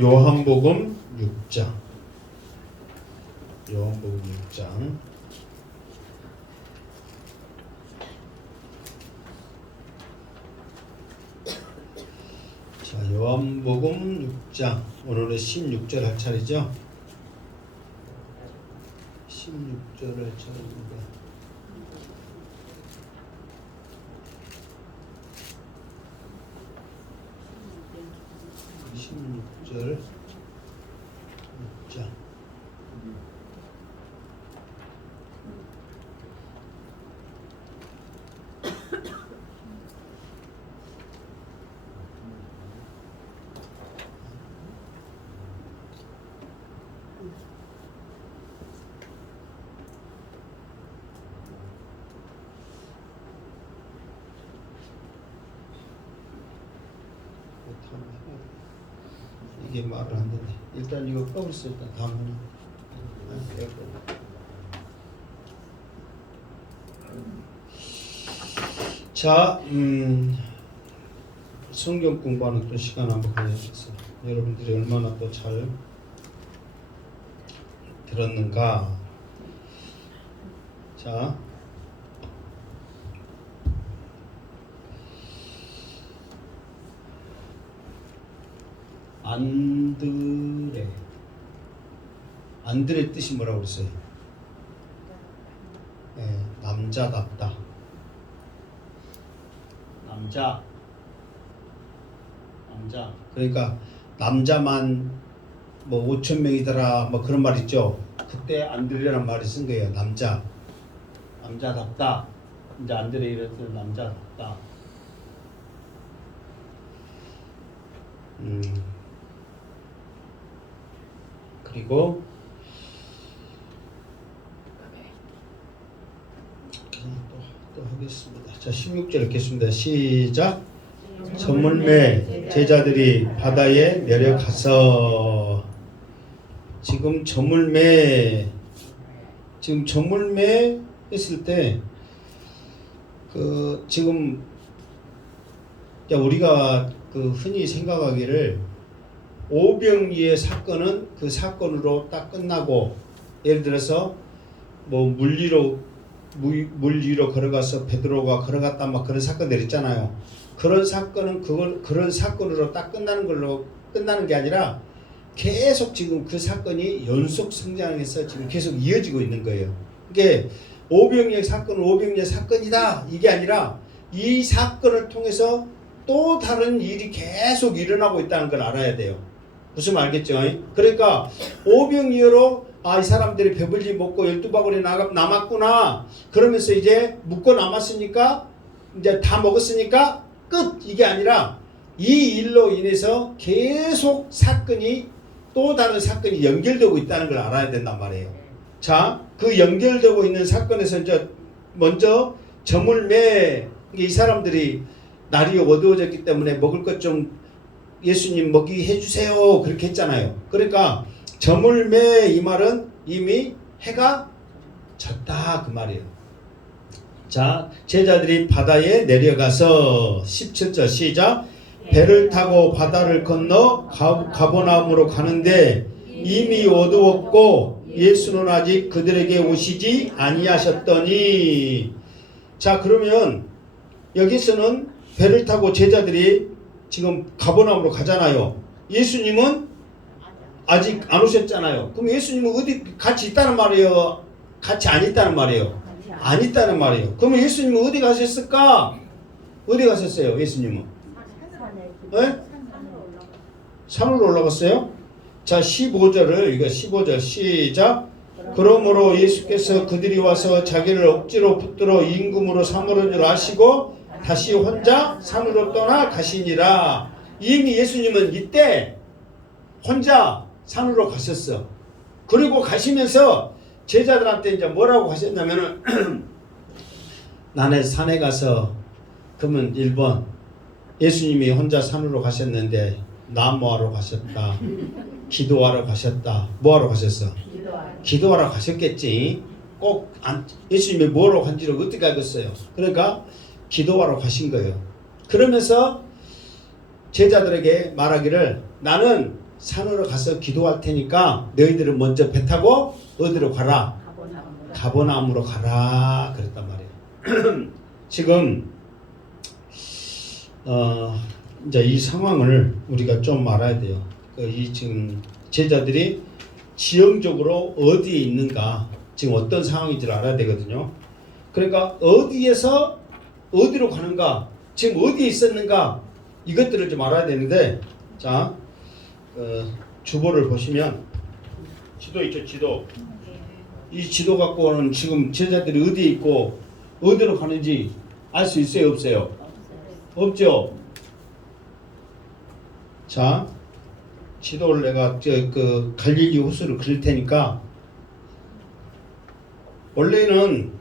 요한복음 6장. 요한복음 6장. 자, 요한복음 6장. 오늘은 16절 할 차례죠? 16절 할 차례입니다. 절 6장. 이게 말을 안 되네. 일단 이거 꺼버렸어. 일단 다음은 자, 성경 공부하는 또 시간 한번 가져야겠어. 여러분들이 얼마나 또 잘 들었는가. 자, 안드레 뜻이 뭐라고 그랬어요? 네, 남자답다. 남자. 그러니까 남자만 뭐 5천 명이더라 뭐 그런 말 있죠. 그때 안드레라는 말이 쓴 거예요. 남자답다. 이제 안드레 이래서 남자답다. 그리고 또 하겠습니다. 자, 16절 읽겠습니다. 시작. 저물매 제자들이 바다에 내려가서 지금 저물매 했을 때 지금 우리가 흔히 생각하기를 오병이의 사건은 그 사건으로 딱 끝나고, 예를 들어서 뭐 물 위로 걸어가서 베드로가 걸어갔다 막 그런 사건들 있잖아요. 그런 사건은 그런 사건으로 딱 끝나는 게 아니라 계속 지금 그 사건이 연속 성장해서 지금 계속 이어지고 있는 거예요. 이게 오병이의 사건은 오병이의 사건이다 이게 아니라 이 사건을 통해서 또 다른 일이 계속 일어나고 있다는 걸 알아야 돼요. 무슨 말 알겠죠? 그러니까 오병이어로 이 사람들이 배불리 먹고 12바구니 남았구나. 그러면서 이제 묶고 남았으니까 이제 다 먹었으니까 끝 이게 아니라 이 일로 인해서 계속 또 다른 사건이 연결되고 있다는 걸 알아야 된단 말이에요. 자, 그 연결되고 있는 사건에서 이제 먼저 저물매, 이 사람들이 날이 어두워졌기 때문에 먹을 것 좀 예수님 먹이 해주세요 그렇게 했잖아요. 그러니까 저물매 이 말은 이미 해가 졌다 그 말이에요. 자, 제자들이 바다에 내려가서 17절 시작. 배를 타고 바다를 건너 가버나움으로 가는데 이미 어두웠고 예수는 아직 그들에게 오시지 아니하셨더니. 자, 그러면 여기서는 배를 타고 제자들이 지금 가버나움으로 가잖아요. 예수님은 아직 안 오셨잖아요. 그럼 예수님은 어디 같이 있다는 말이에요? 같이 안 있다는 말이에요? 안 있다는 말이에요. 그러면 예수님은 어디 가셨을까? 어디 가셨어요? 예수님은? 네? 산으로 올라갔어요? 자, 15절 시작. 그러므로 예수께서 그들이 와서 자기를 억지로 붙들어 임금으로 삼으려 줄 아시고 다시 혼자 산으로 떠나 가시니라. 이미 예수님은 이때 혼자 산으로 가셨어. 그리고 가시면서 제자들한테 이제 뭐라고 하셨냐면은 나는 산에 가서 그러면 1번 예수님이 혼자 산으로 가셨는데 나 뭐하러 가셨다? 기도하러 가셨다. 뭐하러 가셨어? 기도하러 가셨겠지. 꼭 예수님이 뭐라고 한지를 어떻게 알겠어요? 그러니까 기도하러 가신 거예요. 그러면서 제자들에게 말하기를 나는 산으로 가서 기도할 테니까 너희들은 먼저 배 타고 어디로 가라? 가버나움으로 가라 그랬단 말이에요. 지금 이제 이 상황을 우리가 좀 알아야 돼요. 이 지금 제자들이 지형적으로 어디에 있는가, 지금 어떤 상황인지를 알아야 되거든요. 그러니까 어디에서 어디로 가는가, 지금 어디에 있었는가, 이것들을 좀 알아야 되는데, 자, 주보를 보시면 지도 있죠, 지도. 이 지도 갖고는 지금 제자들이 어디에 있고 어디로 가는지 알 수 있어요, 없어요? 없죠. 자, 지도를 내가 그 갈릴리 호수를 그릴 테니까, 원래는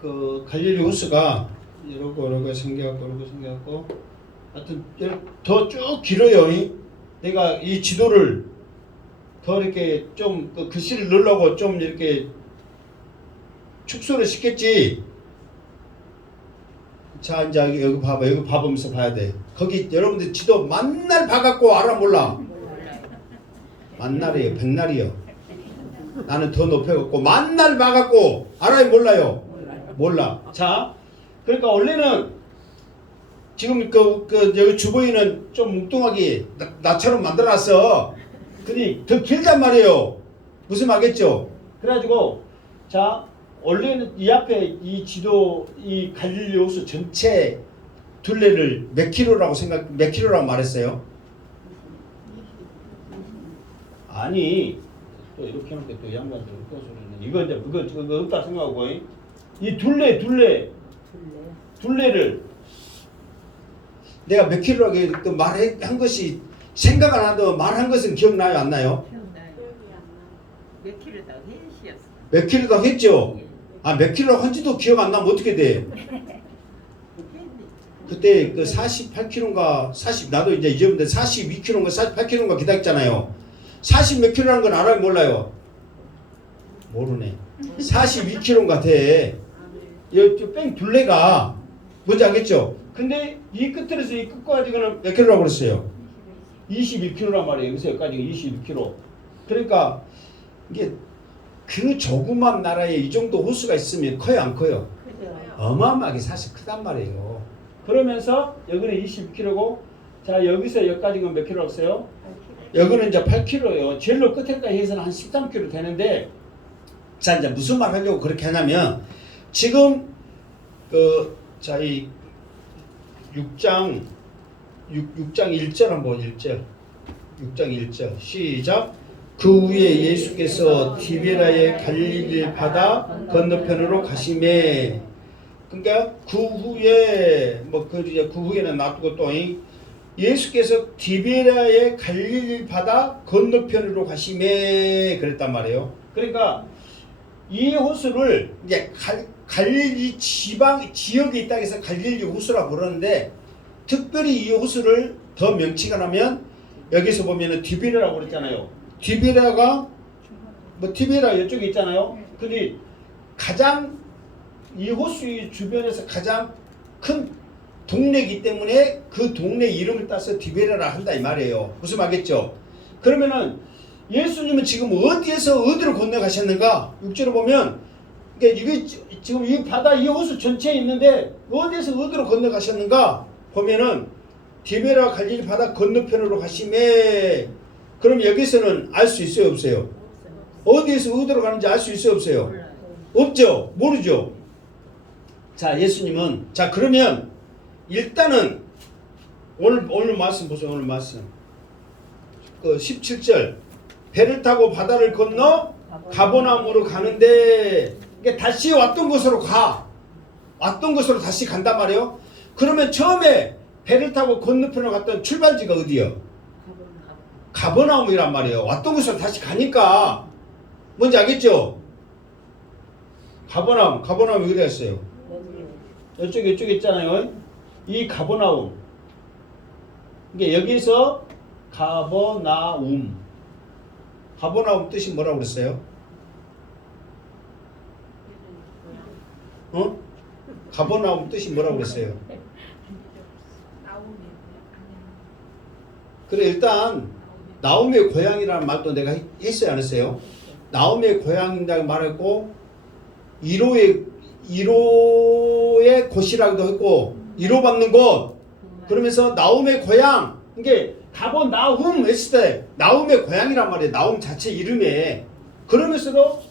그 갈릴리 호수가 이러고 생겨갖고 하여튼 더 쭉 길어요. 내가 이 지도를 더 이렇게 좀 그 글씨를 넣으려고 좀 이렇게 축소를 시켰지. 자, 이제 여기 봐봐. 여기 봐보면서 봐야 돼. 거기 여러분들 지도 만날 봐갖고 알아 몰라? 만날이에요, 백날이요. 나는 더 높여갖고 만날 봐갖고 알아요, 몰라요? 몰라. 자, 그러니까 원래는 지금 여기 주보이는 좀 뭉뚱하게 나처럼 만들어놨어. 근데 더 길단 말이에요. 무슨 말겠죠? 그래가지고 자, 원래는 이 앞에 이 지도, 이 갈릴리 호수 전체 둘레를 몇 킬로라고 말했어요? 아니, 또 이렇게 해놓고 또 양반들 또 소리는 이거 이제 그거 없다 생각하고 이 둘레를 내가 몇 킬로라고 또 말한 것이 생각 안 하도 말한 것은 기억나요, 안 나요? 기억나요. 몇 킬로다가 했었어. 몇 킬로다가 했죠? 아, 몇 킬로 한지도 기억 안 나면 어떻게 돼? 그때 그 48킬로인가 나도 이제 잊어버렸는데 42킬로인가 48킬로인가 기다렸잖아요. 40 몇 킬로라는 건 알아요, 몰라요? 모르네. 42킬로인가 돼. 이 뺑 둘레가 뭔지 알겠죠? 근데 이 끝에서 이 끝까지는 몇 킬로라고 그랬어요? 21킬로란 말이에요. 여기서 여기까지 21킬로. 그러니까 이게 그 조그만 나라에 이 정도 호수가 있으면 커요, 안 커요? 어마어마하게 사실 크단 말이에요. 그러면서 여기는 22킬로고, 자, 여기서 여기까지는 몇 킬로라고 했어요? 여기는 이제 8킬로예요. 제일로 끝에까지 해서는 한 13킬로 되는데, 자, 이제 무슨 말 하려고 그렇게 하냐면, 지금 자, 이 6장 1절 한번 1절. 6장 1절. 시작. 그 후에 예수께서 디베라의 갈릴리 바다 건너편으로 가시매. 그러니까 그 후에 그 후에는 놔두고 또 예수께서 디베라의 갈릴리 바다 건너편으로 가시매 그랬단 말이에요. 그러니까 이 호수를 이제 갈릴리 지역에 있다고 해서 갈릴리 호수라 부르는데, 특별히 이 호수를 더 명칭을 하면 여기서 보면은 디베라라고 그랬잖아요. 디베라가 티베라 이쪽에 있잖아요. 근데 가장 이 호수 주변에서 가장 큰 동네이기 때문에 그 동네 이름을 따서 디베라라 한다 이 말이에요. 무슨 말겠죠? 그러면은 예수님은 지금 어디에서 어디로 건너가셨는가? 6절을 보면 그러니까 이게 지금 이 바다 이 호수 전체에 있는데 어디에서 어디로 건너가셨는가? 보면은 디베라 갈릴리 바다 건너편으로 가시매. 그럼 여기서는 알 수 있어요, 없어요? 어디에서 어디로 가는지 알 수 있어요, 없어요? 없죠? 모르죠? 자, 예수님은, 자, 그러면 일단은 오늘 말씀 보세요. 오늘 말씀 그 17절, 배를 타고 바다를 건너 가버나움으로 가는데, 그러니까 다시 왔던 곳으로 다시 간단 말이에요. 그러면 처음에 배를 타고 건너편으로 갔던 출발지가 어디요? 가버나움이란 말이에요. 왔던 곳으로 다시 가니까 뭔지 알겠죠? 가버나움 어디 갔어요? 이쪽에 있잖아요. 이 가버나움. 그러니까 여기서 가버나움 뜻이 뭐라고 그랬어요? 가버나움 뜻이 뭐라고 그랬어요? 그래 일단 나오미의 고향이라는 말도 내가 했어요 안 했어요? 나오미의 고향이라고 말했고 이로의 곳이라고도 했고 이로 받는 곳 그러면서 나오미의 고향 이게 가본 나훔 했을 때 나움의 고향이란 말이에요. 나움 자체 이름에 그러면서도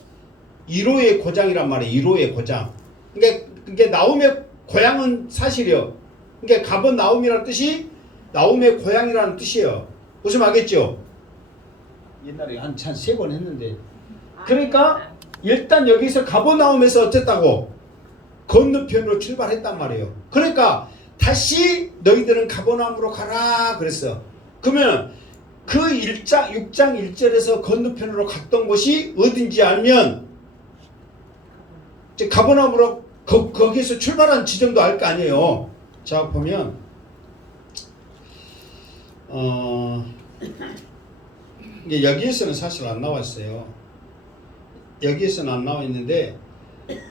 이로의 고장이란 말이에요. 이로의 고장. 그러니까 나움의 고향은 사실이요. 그러니까 가본 나움이라는 뜻이 나움의 고향이라는 뜻이에요. 무슨 말겠죠? 옛날에 한 3번 했는데 그러니까 일단 여기서 가본 나움에서 어쨌다고 건너편으로 출발했단 말이에요. 그러니까 다시 너희들은 가버나움으로 가라 그랬어. 그러면 그 6장 1절에서 건너편으로 갔던 곳이 어딘지 알면 이제 가버나움으로 거기서 출발한 지점도 알 거 아니에요. 자 보면 이게 여기에서는 사실 안 나왔어요. 여기에서는 안 나와 있는데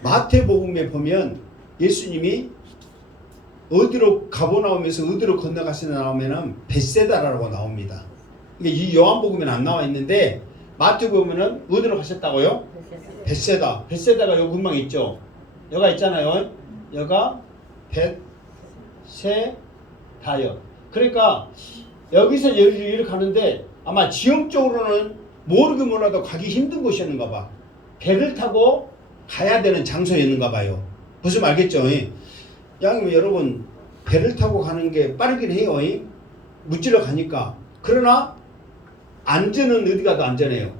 마태복음에 보면 예수님이 어디로 가버나움에서 어디로 건너가시나 나오면은 벳세다라고 나옵니다. 이 요한복음에는 안 나와 있는데 마태복음에는 어디로 가셨다고요? 벳세다. 벳세다가 요 근방 있죠. 여가 있잖아요. 여가 벳세다요. 그러니까 여기서 여기로 가는데 아마 지형적으로는 모르긴 몰라도 가기 힘든 곳이었는가 봐. 배를 타고 가야 되는 장소였는가 봐요. 무슨 알겠죠? 양이 여러분 배를 타고 가는 게 빠르긴 해요. 무찌러 가니까. 그러나 안전은 어디 가도 안전해요.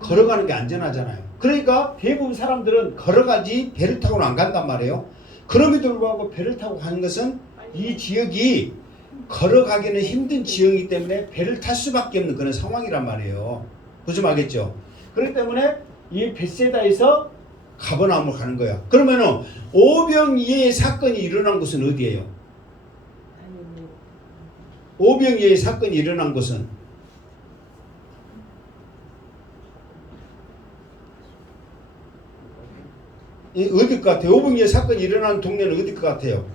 걸어가는 게 안전하잖아요. 그러니까 대부분 사람들은 걸어가지 배를 타고는 안 간단 말이에요. 그럼에도 불구하고 배를 타고 가는 것은 이 지역이 걸어가기는 힘든 지역이기 때문에 배를 탈 수밖에 없는 그런 상황이란 말이에요. 무슨 알겠죠? 그렇기 때문에 이 벳세다에서 가버나움으로 가는 거야. 그러면은 오병이어의 사건이 일어난 곳은 어디예요? 오병이어의 사건이 일어난 곳은 어디 것 같아요? 오병이어 사건이 일어난 동네는 어디 것 같아요?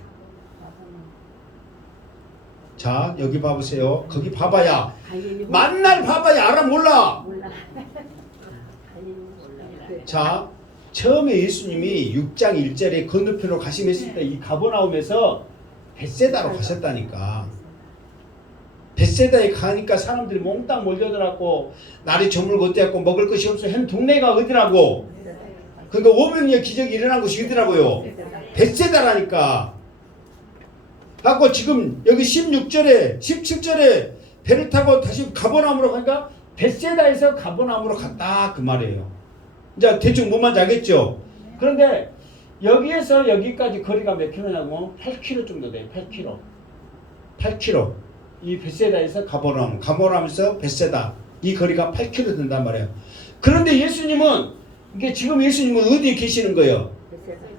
자 여기 봐보세요. 거기 봐봐야 만날 봐봐야 알아 몰라? 자 처음에 예수님이 6장 1절에 건너편으로 가시했을 때 이 가버나움에서 벳세다로 가셨다니까. 벳세다에 가니까 사람들이 몽땅 몰려들었고 날이 저물고 어때갖고 먹을 것이 없어 한 동네가 어디라고? 그러니까 오병이어 기적이 일어난 곳이 어디라고요? 벳세다라니까. 갖고 지금 여기 16절에 17절에 배를 타고 다시 가버나움으로 가니까 벳세다에서 가버나움으로 갔다 그 말이에요. 이제 대충 뭔 말인지 알겠죠? 그런데 여기에서 여기까지 거리가 몇 킬로냐고 8km 정도 돼요. 8km. 8km. 이 벳세다에서 가버나움에서 벳세다. 이 거리가 8km 된단 말이에요. 그런데 예수님은 이게 지금 예수님은 어디에 계시는 거예요?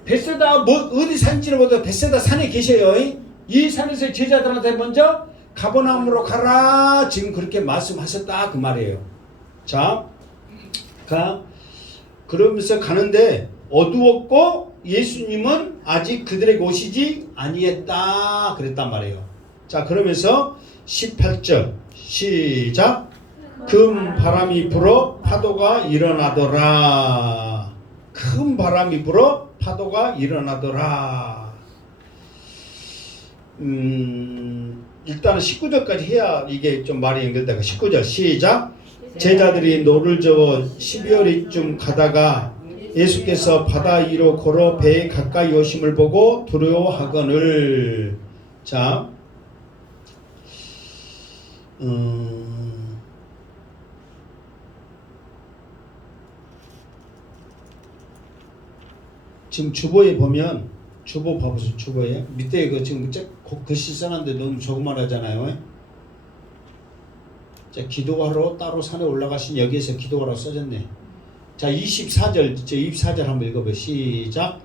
벳세다 어디 산지를 보다 벳세다 산에 계셔요. 이 산에서 제자들한테 먼저 가버나움으로 가라 지금 그렇게 말씀하셨다 그 말이에요. 자, 그러면서 가는데 어두웠고 예수님은 아직 그들에게 오시지 아니했다 그랬단 말이에요. 자 그러면서 18절 시작. 큰 바람이 불어 파도가 일어나더라. 큰 바람이 불어 파도가 일어나더라. 일단은 19절까지 해야 이게 좀 말이 연결되고 19절 시작. 제자들이 노를 저어 12월이쯤 가다가 예수께서 바다 위로 걸어 배에 가까이 오심을 보고 두려워하거늘. 자, 지금 주보에 보면 주보 봐보세요. 주보에 밑에 그 지금 글씨 써놨는데 너무 조그만하잖아요. 자, 기도하러 따로 산에 올라가신 여기에서 기도하러 써졌네. 자 24절 24절 한번 읽어봐요. 시작.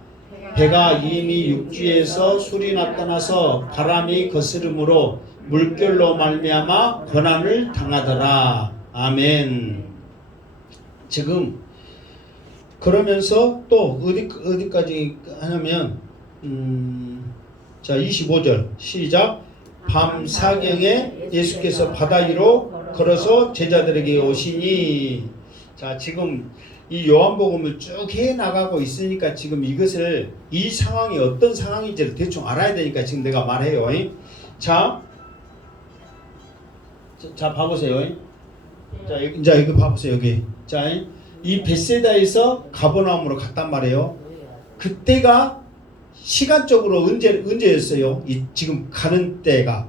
배가 이미 육지에서 술이 나타나서 바람이 거스름으로 물결로 말미암아 고난을 당하더라. 아멘. 지금 그러면서 또 어디까지 하냐면 자 25절 시작. 밤 사경에 예수께서 바다 위로 걸어서 제자들에게 오시니. 자, 지금 이 요한복음을 쭉 해 나가고 있으니까 지금 이것을 이 상황이 어떤 상황인지를 대충 알아야 되니까 지금 내가 말해요. 자 봐보세요. 자, 이제 이거 봐보세요. 여기. 자, 이 벳세다에서 가버나움으로 갔단 말이에요. 그때가 시간적으로 언제였어요? 이 지금 가는 때가.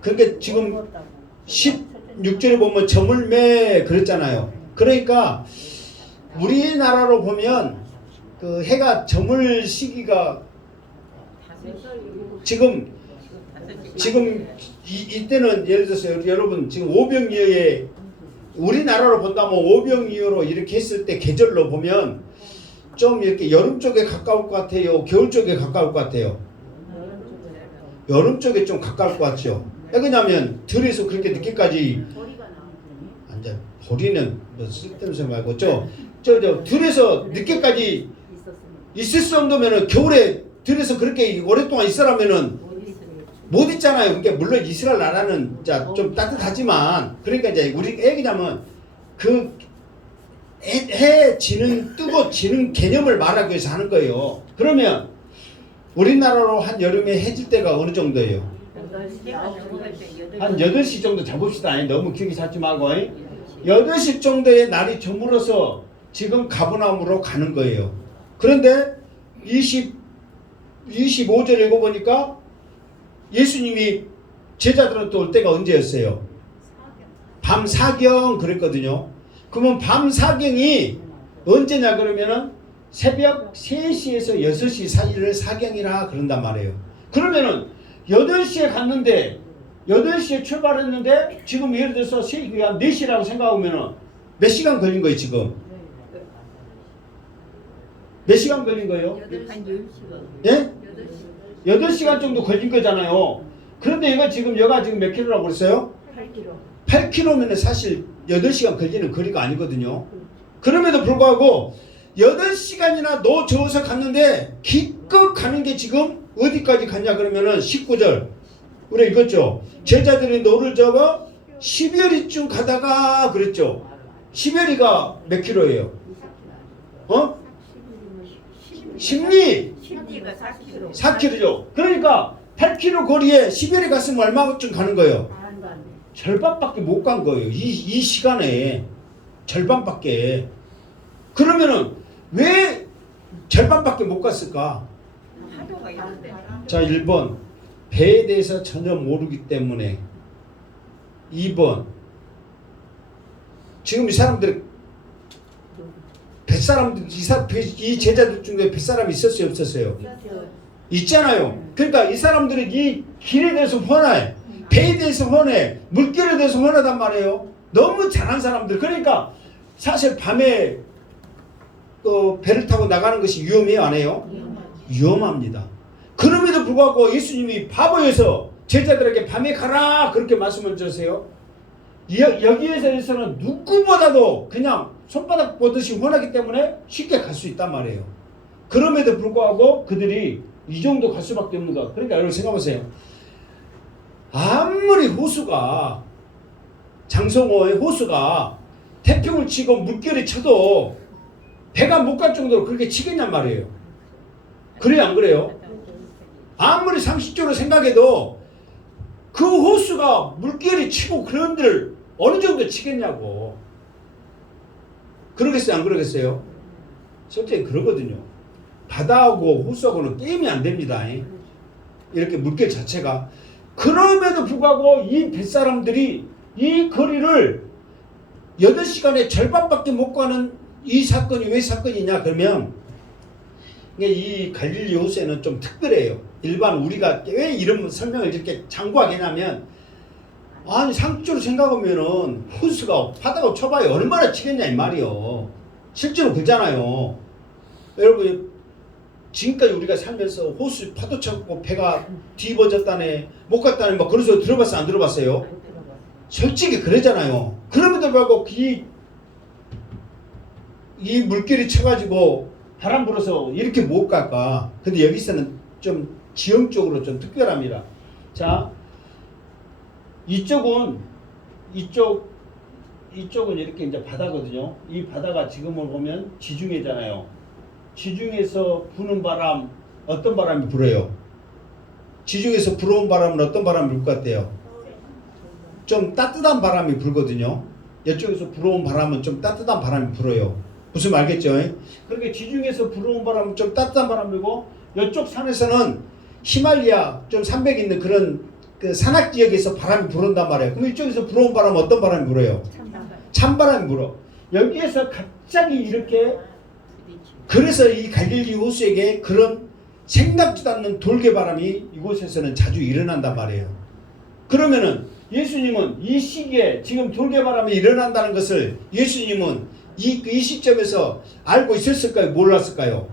그러니까 지금 16절에 보면 저물매 그랬잖아요. 그러니까 우리나라로 보면 그 해가 저물 시기가 지금 이때는 예를 들어서 여러분 지금 오병이어에 우리나라로 본다면 오병이어로 이렇게 했을 때 계절로 보면 좀 이렇게 여름 쪽에 가까울 것 같아요? 겨울 쪽에 가까울 것 같아요? 여름 쪽에 좀 가까울 것 같죠? 왜냐면 들에서 그렇게 늦게까지 앉아 보리는 뭐 쓸데없는 소리 말고 저 들에서 늦게까지 있을 정도면은 겨울에 들에서 그렇게 오랫동안 있으라면은 못 있잖아요. 그러니까 물론 이스라엘 나라는 좀 따뜻하지만 그러니까 이제 우리 애기냐면 그 해 지는 뜨고 지는 개념을 말하기 위해서 하는 거예요. 그러면 우리나라로 한 여름에 해질 때가 어느 정도예요? 한 8시 정도 잡읍시다. 너무 길게 잡지 말고 8시 정도의 날이 저물어서 지금 가버나움으로 가는 거예요. 그런데 25절 읽어보니까 예수님이 제자들한테 올 때가 언제였어요? 밤 사경 그랬거든요. 그러면 밤 사경이 언제냐 그러면은 새벽 3시에서 6시 사이를 사경이라 그런단 말이에요. 그러면은 8시에 갔는데 8시에 출발했는데 지금 예를 들어서 4시라고 생각하면은 몇 시간 걸린 거예요 지금? 몇 시간 걸린 거예요? 한 10시간. 예? 8시간 정도 걸린 거잖아요. 그런데 얘가 지금 몇 킬로라고 그랬어요? 8km. 8km면 사실 8시간 걸리는 거리가 아니거든요. 그럼에도 불구하고 8시간이나 너 저어서 갔는데 기껏 가는 게 지금 어디까지 갔냐 그러면은 19절 우리 읽었죠. 제자들이 너를 잡아 10여리쯤 가다가 그랬죠. 10여리가 몇 킬로예요? 10리 10리가 4km. 4킬로죠. 그러니까 8킬로 거리에 10여리 갔으면 얼마쯤 가는 거예요? 절반밖에 못 간 거예요. 이 시간에 절반밖에. 그러면은 왜 절반밖에 못 갔을까? 하도가 있는데. 자, 1번 배에 대해서 전혀 모르기 때문에. 2번 지금 이 사람들 뱃사람들 이 제자들 중에 뱃사람이 있었어요 없었어요? 있잖아요. 그러니까 이 사람들은 이 길에 대해서 훤해. 배에 대해서 훤해. 물길에 대해서 훤하단 말이에요. 너무 잘한 사람들. 그러니까 사실 밤에 배를 타고 나가는 것이 위험해요 안 해요? 위험합니다. 그럼에도 불구하고 예수님이 바보여서 제자들에게 밤에 가라 그렇게 말씀을 주세요. 여기에서는 누구보다도 그냥 손바닥 보듯이 훤하기 때문에 쉽게 갈 수 있단 말이에요. 그럼에도 불구하고 그들이 이 정도 갈 수밖에 없는 거. 그러니까 여러분 생각해보세요. 아무리 호수가 장성호의 호수가 태풍을 치고 물결이 쳐도 배가 못 갈 정도로 그렇게 치겠냔 말이에요. 그래요 안 그래요? 아무리 상식적으로 생각해도 그 호수가 물결이 치고 그런 데를 어느 정도 치겠냐고. 그러겠어요 안 그러겠어요? 솔직히 그러거든요. 바다하고 호수하고는 게임이 안 됩니다. 이렇게 물결 자체가. 그럼에도 불구하고 이 뱃사람들이 이 거리를 8시간에 절반밖에 못 가는 이 사건이 왜 사건이냐 그러면 이 갈릴리 호수에는 좀 특별해요. 일반 우리가 왜 이런 설명을 이렇게 장구하게 하냐면 아니 상식적으로 생각하면은 호수가 바다가 쳐봐야 얼마나 치겠냐 이 말이요. 실제로 그잖아요. 여러분 지금까지 우리가 살면서 호수 파도 쳐고 배가 뒤집어졌다네 못 갔다네 뭐 그런 소리 들어봤어요 안 들어봤어요? 솔직히 그러잖아요. 그럼에도 불구하고 이 물결이 쳐가지고 바람 불어서 이렇게 못 갈까. 근데 여기서는 좀 지형적으로 좀 특별합니다. 자, 이쪽은 이쪽은 이제 바다거든요. 이 바다가 지금을 보면 지중해잖아요. 지중해에서 부는 바람, 어떤 바람이 불어요? 지중해에서 불어온 바람은 어떤 바람이 불 것 같아요? 좀 따뜻한 바람이 불거든요. 이쪽에서 불어온 바람은 좀 따뜻한 바람이 불어요. 무슨 말 알겠죠? 그렇게 지중해에서 불어온 바람은 좀 따뜻한 바람이 불고, 이쪽 산에서는 히말리아 좀 산맥이 있는 그런 그 산악 지역에서 바람이 불어온단 말이에요. 그럼 이쪽에서 불어온 바람은 어떤 바람이 불어요? 찬바람이 불어. 여기에서 갑자기 이렇게, 그래서 이 갈릴리 호수에게 그런 생각지도 않는 돌개바람이 이곳에서는 자주 일어난단 말이에요. 그러면은 예수님은 이 시기에 지금 돌개바람이 일어난다는 것을 예수님은 이 시점에서 알고 있었을까요? 몰랐을까요?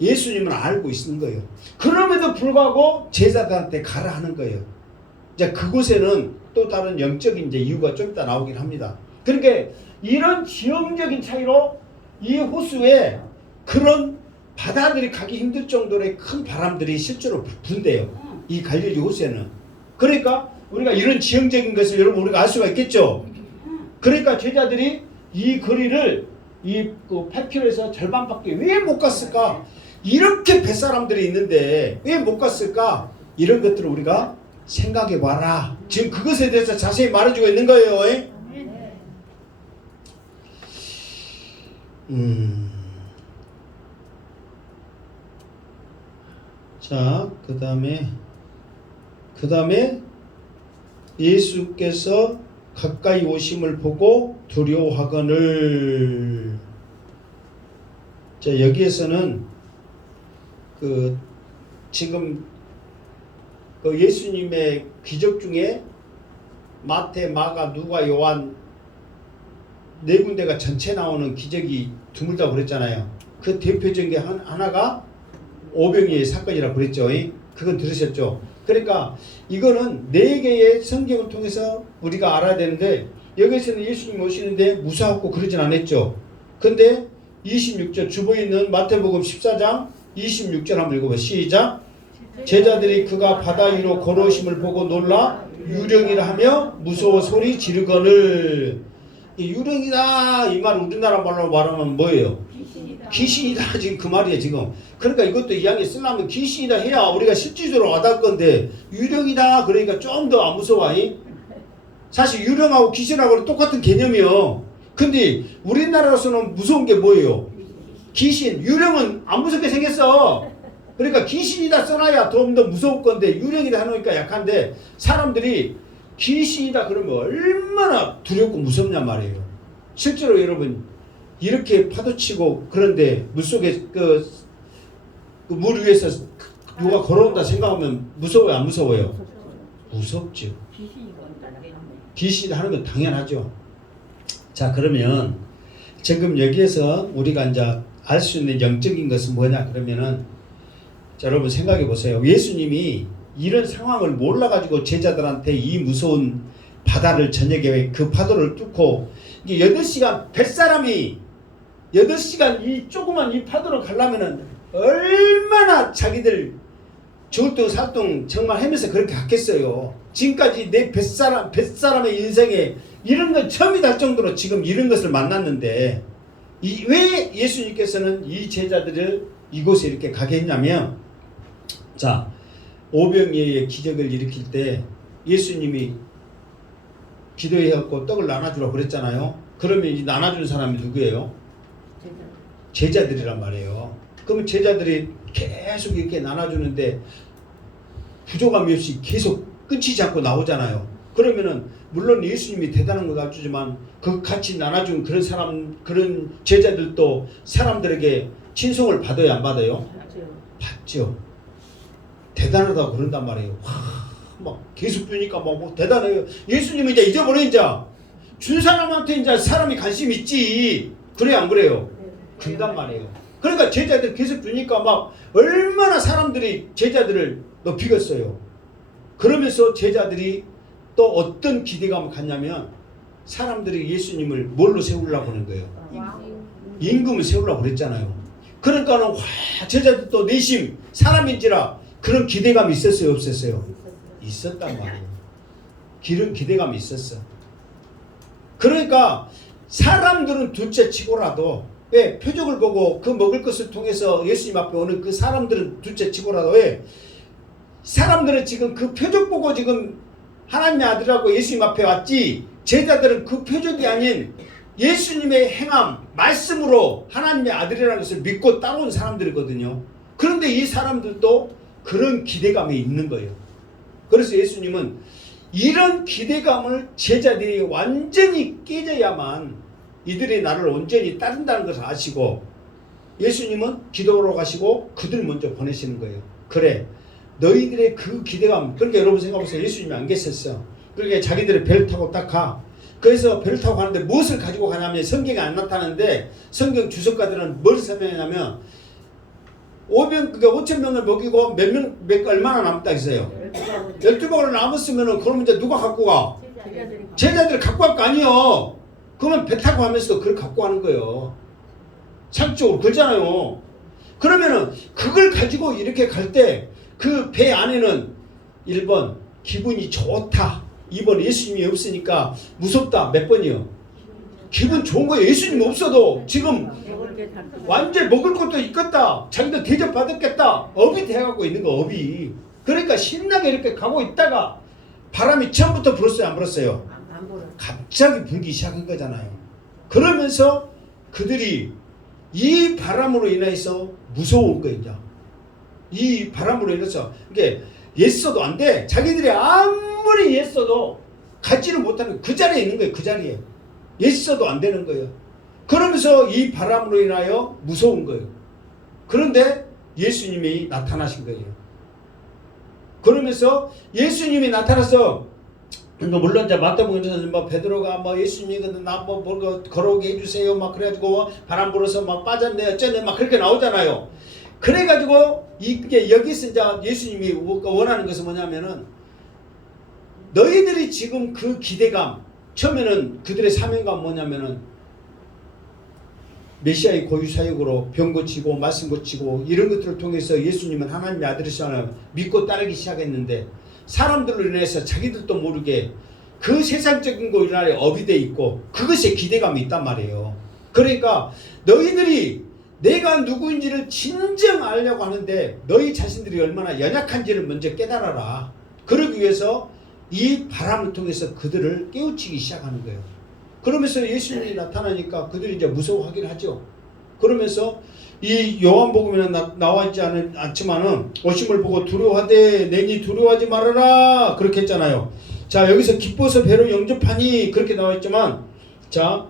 예수님은 알고 있는 거예요. 그럼에도 불구하고 제자들한테 가라 하는 거예요. 이제 그곳에는 또 다른 영적인 이제 이유가 좀 이따 나오긴 합니다. 그러니까 이런 지형적인 차이로 이 호수에 그런 바다들이 가기 힘들 정도의 큰 바람들이 실제로 분대요. 이 갈릴리 호수에는. 그러니까 우리가 이런 지형적인 것을 여러분 우리가 알 수가 있겠죠. 그러니까 제자들이 이 거리를 이 8km에서 절반밖에 왜 못 갔을까? 이렇게 뱃사람들이 있는데 왜 못 갔을까? 이런 것들을 우리가 생각해 봐라. 지금 그것에 대해서 자세히 말해주고 있는 거예요. 자, 그 다음에 예수께서 가까이 오심을 보고 두려워하거늘. 자, 여기에서는 지금 예수님의 기적 중에 마태, 마가, 누가, 요한 네 군데가 전체 나오는 기적이 드물다고 그랬잖아요. 그 대표적인 게 하나가 오병이의 사건이라고 그랬죠. 그건 들으셨죠? 그러니까 이거는 네 개의 성경을 통해서 우리가 알아야 되는데, 여기서는 예수님 오시는데 무사하고 그러진 않았죠. 근데 26절 주보에 있는 마태복음 14장 26절 한번 읽어봐. 시작. 제자들이 그가 바다 위로 걸어오심을 보고 놀라 유령이라 하며 무서워 소리 지르거늘. 유령이다 이 말 우리나라 말로 말하면 뭐예요? 귀신이다 지금 그 말이에요 지금. 그러니까 이것도 이야기 쓰려면 귀신이다 해야 우리가 실질적으로 와닿을 건데, 유령이다 그러니까 좀 더 안 무서워. 사실 유령하고 귀신하고는 똑같은 개념이요. 근데 우리나라로서는 무서운 게 뭐예요? 귀신. 유령은 안 무섭게 생겼어. 그러니까 귀신이다 써놔야 좀 더 무서울 건데, 유령이다 해놓으니까 약한데, 사람들이 귀신이다 그러면 얼마나 두렵고 무섭냔 말이에요. 실제로 여러분 이렇게 파도치고 그런데 물속에 물 위에서 누가 걸어온다 생각하면 무서워요 안 무서워요? 무섭죠. 귀신이다 하는 건 당연하죠. 자, 그러면 지금 여기에서 우리가 이제 알 수 있는 영적인 것은 뭐냐 그러면은, 자, 여러분 생각해 보세요. 예수님이 이런 상황을 몰라가지고 제자들한테 이 무서운 바다를 저녁에 그 파도를 뚫고 이게 8시간 뱃사람이 8시간 이 조그만 이 파도를 가려면은 얼마나 자기들 저울등 살등 정말 하면서 그렇게 갔겠어요. 지금까지 내 뱃사람의 인생에 이런 건 처음이다 할 정도로 지금 이런 것을 만났는데, 왜 예수님께서는 이 제자들을 이곳에 이렇게 가게 했냐면, 자, 오병이어의 기적을 일으킬 때 예수님이 기도해갖고 떡을 나눠주라고 그랬잖아요. 그러면 이 나눠준 사람이 누구예요? 제자들이란 말이에요. 그러면 제자들이 계속 이렇게 나눠주는데 부족함이 없이 계속 끊이지 않고 나오잖아요. 그러면은 물론 예수님이 대단한 거 가르치지만 그 같이 나눠준 그런 제자들도 사람들에게 친송을 받아요 안 받아요? 받죠. 대단하다고 그런단 말이에요. 막 계속 주니까 뭐 대단해요. 예수님은 이제 잊어버려. 이제 준 사람한테 이제 사람이 관심 있지. 그래요 안 그래요? 준단 말이에요. 그러니까 제자들 계속 주니까 막 얼마나 사람들이 제자들을 높이겠어요. 그러면서 제자들이 또 어떤 기대감을 갖냐면, 사람들이 예수님을 뭘로 세우려고 하는 거예요? 임금을 세우려고 그랬잖아요. 그러니까는 제자들 또 내심 사람인지라 그런 기대감이 있었어요, 없었어요? 있었단 말이에요. 그런 기대감이 있었어. 그러니까 사람들은 둘째 치고라도 왜 표적을 보고 그 먹을 것을 통해서 예수님 앞에 오는 그 사람들은 둘째 치고라도 왜 사람들은 지금 그 표적 보고 지금 하나님의 아들이라고 예수님 앞에 왔지, 제자들은 그 표적이 아닌 예수님의 행함, 말씀으로 하나님의 아들이라는 것을 믿고 따라온 사람들이거든요. 그런데 이 사람들도 그런 기대감이 있는 거예요. 그래서 예수님은 이런 기대감을 제자들이 완전히 깨져야만 이들이 나를 온전히 따른다는 것을 아시고 예수님은 기도하러 가시고 그들 먼저 보내시는 거예요. 그래, 너희들의 그 기대감, 그러니까 여러분 생각해보세요. 예수님이 안 계셨어. 그러니까 자기들이 배를 타고 딱 가. 그래서 배를 타고 가는데 무엇을 가지고 가냐면 성경에 안 나타나는데 성경 주석가들은 뭘 설명하냐면 5,000명을 먹이고 얼마나 남았다 했어요? 12바구니 남았으면은 그러면 이제 누가 갖고 가? 제자들이 갖고 갈 거 아니에요. 그러면 배 타고 가면서도 그걸 갖고 가는 거예요. 상식적으로 그러잖아요. 그러면은 그걸 가지고 이렇게 갈 때 그 배 안에는 1번 기분이 좋다, 2번 예수님이 없으니까 무섭다. 몇 번이요? 기분 좋은 거예요. 예수님 없어도 지금 완전 먹을 것도 있겠다, 자기도 대접 받았겠다, 업이 돼갖고 있는 거, 업이. 그러니까 신나게 이렇게 가고 있다가 바람이 처음부터 불었어요, 안 불었어요? 갑자기 불기 시작한 거잖아요. 그러면서 그들이 이 바람으로 인해서 무서운 거예요. 이제 이 바람으로 인해서 이게 애써도 안 돼. 자기들이 아무리 애써도 가지를 못하는 그 자리에 있는 거예요. 그 자리에 애써도 안 되는 거예요. 그러면서 이 바람으로 인하여 무서운 거예요. 그런데 예수님이 나타나신 거예요. 그러면서 예수님이 나타나서 물론 이제 마태복음에서는 뭐 베드로가 뭐 예수님이 나뭐 걸어오게 해주세요 막 그래가지고 바람 불어서 막 빠졌네 어쩌네 막 그렇게 나오잖아요. 그래가지고 이게 여기서 이제 예수님이 원하는 것은 뭐냐면은 너희들이 지금 그 기대감, 처음에는 그들의 사명감 뭐냐면은 메시아의 고유 사역으로 병 고치고 말씀 고치고 이런 것들을 통해서 예수님은 하나님의 아들이시라는 믿고 따르기 시작했는데 사람들로 인해서 자기들도 모르게 그 세상적인 거 인하여 업이 돼 있고 그것에 기대감이 있단 말이에요. 그러니까 너희들이 내가 누구인지를 진정 알려고 하는데 너희 자신들이 얼마나 연약한지를 먼저 깨달아라. 그러기 위해서 이 바람을 통해서 그들을 깨우치기 시작하는 거예요. 그러면서 예수님이 나타나니까 그들이 이제 무서워하긴 하죠. 그러면서 이 요한복음에는 나와 있지 않지만은 오심을 보고 두려워하되 내니 두려워하지 말아라 그렇게 했잖아요. 자, 여기서 기뻐서 배로 영접하니 그렇게 나와 있지만, 자,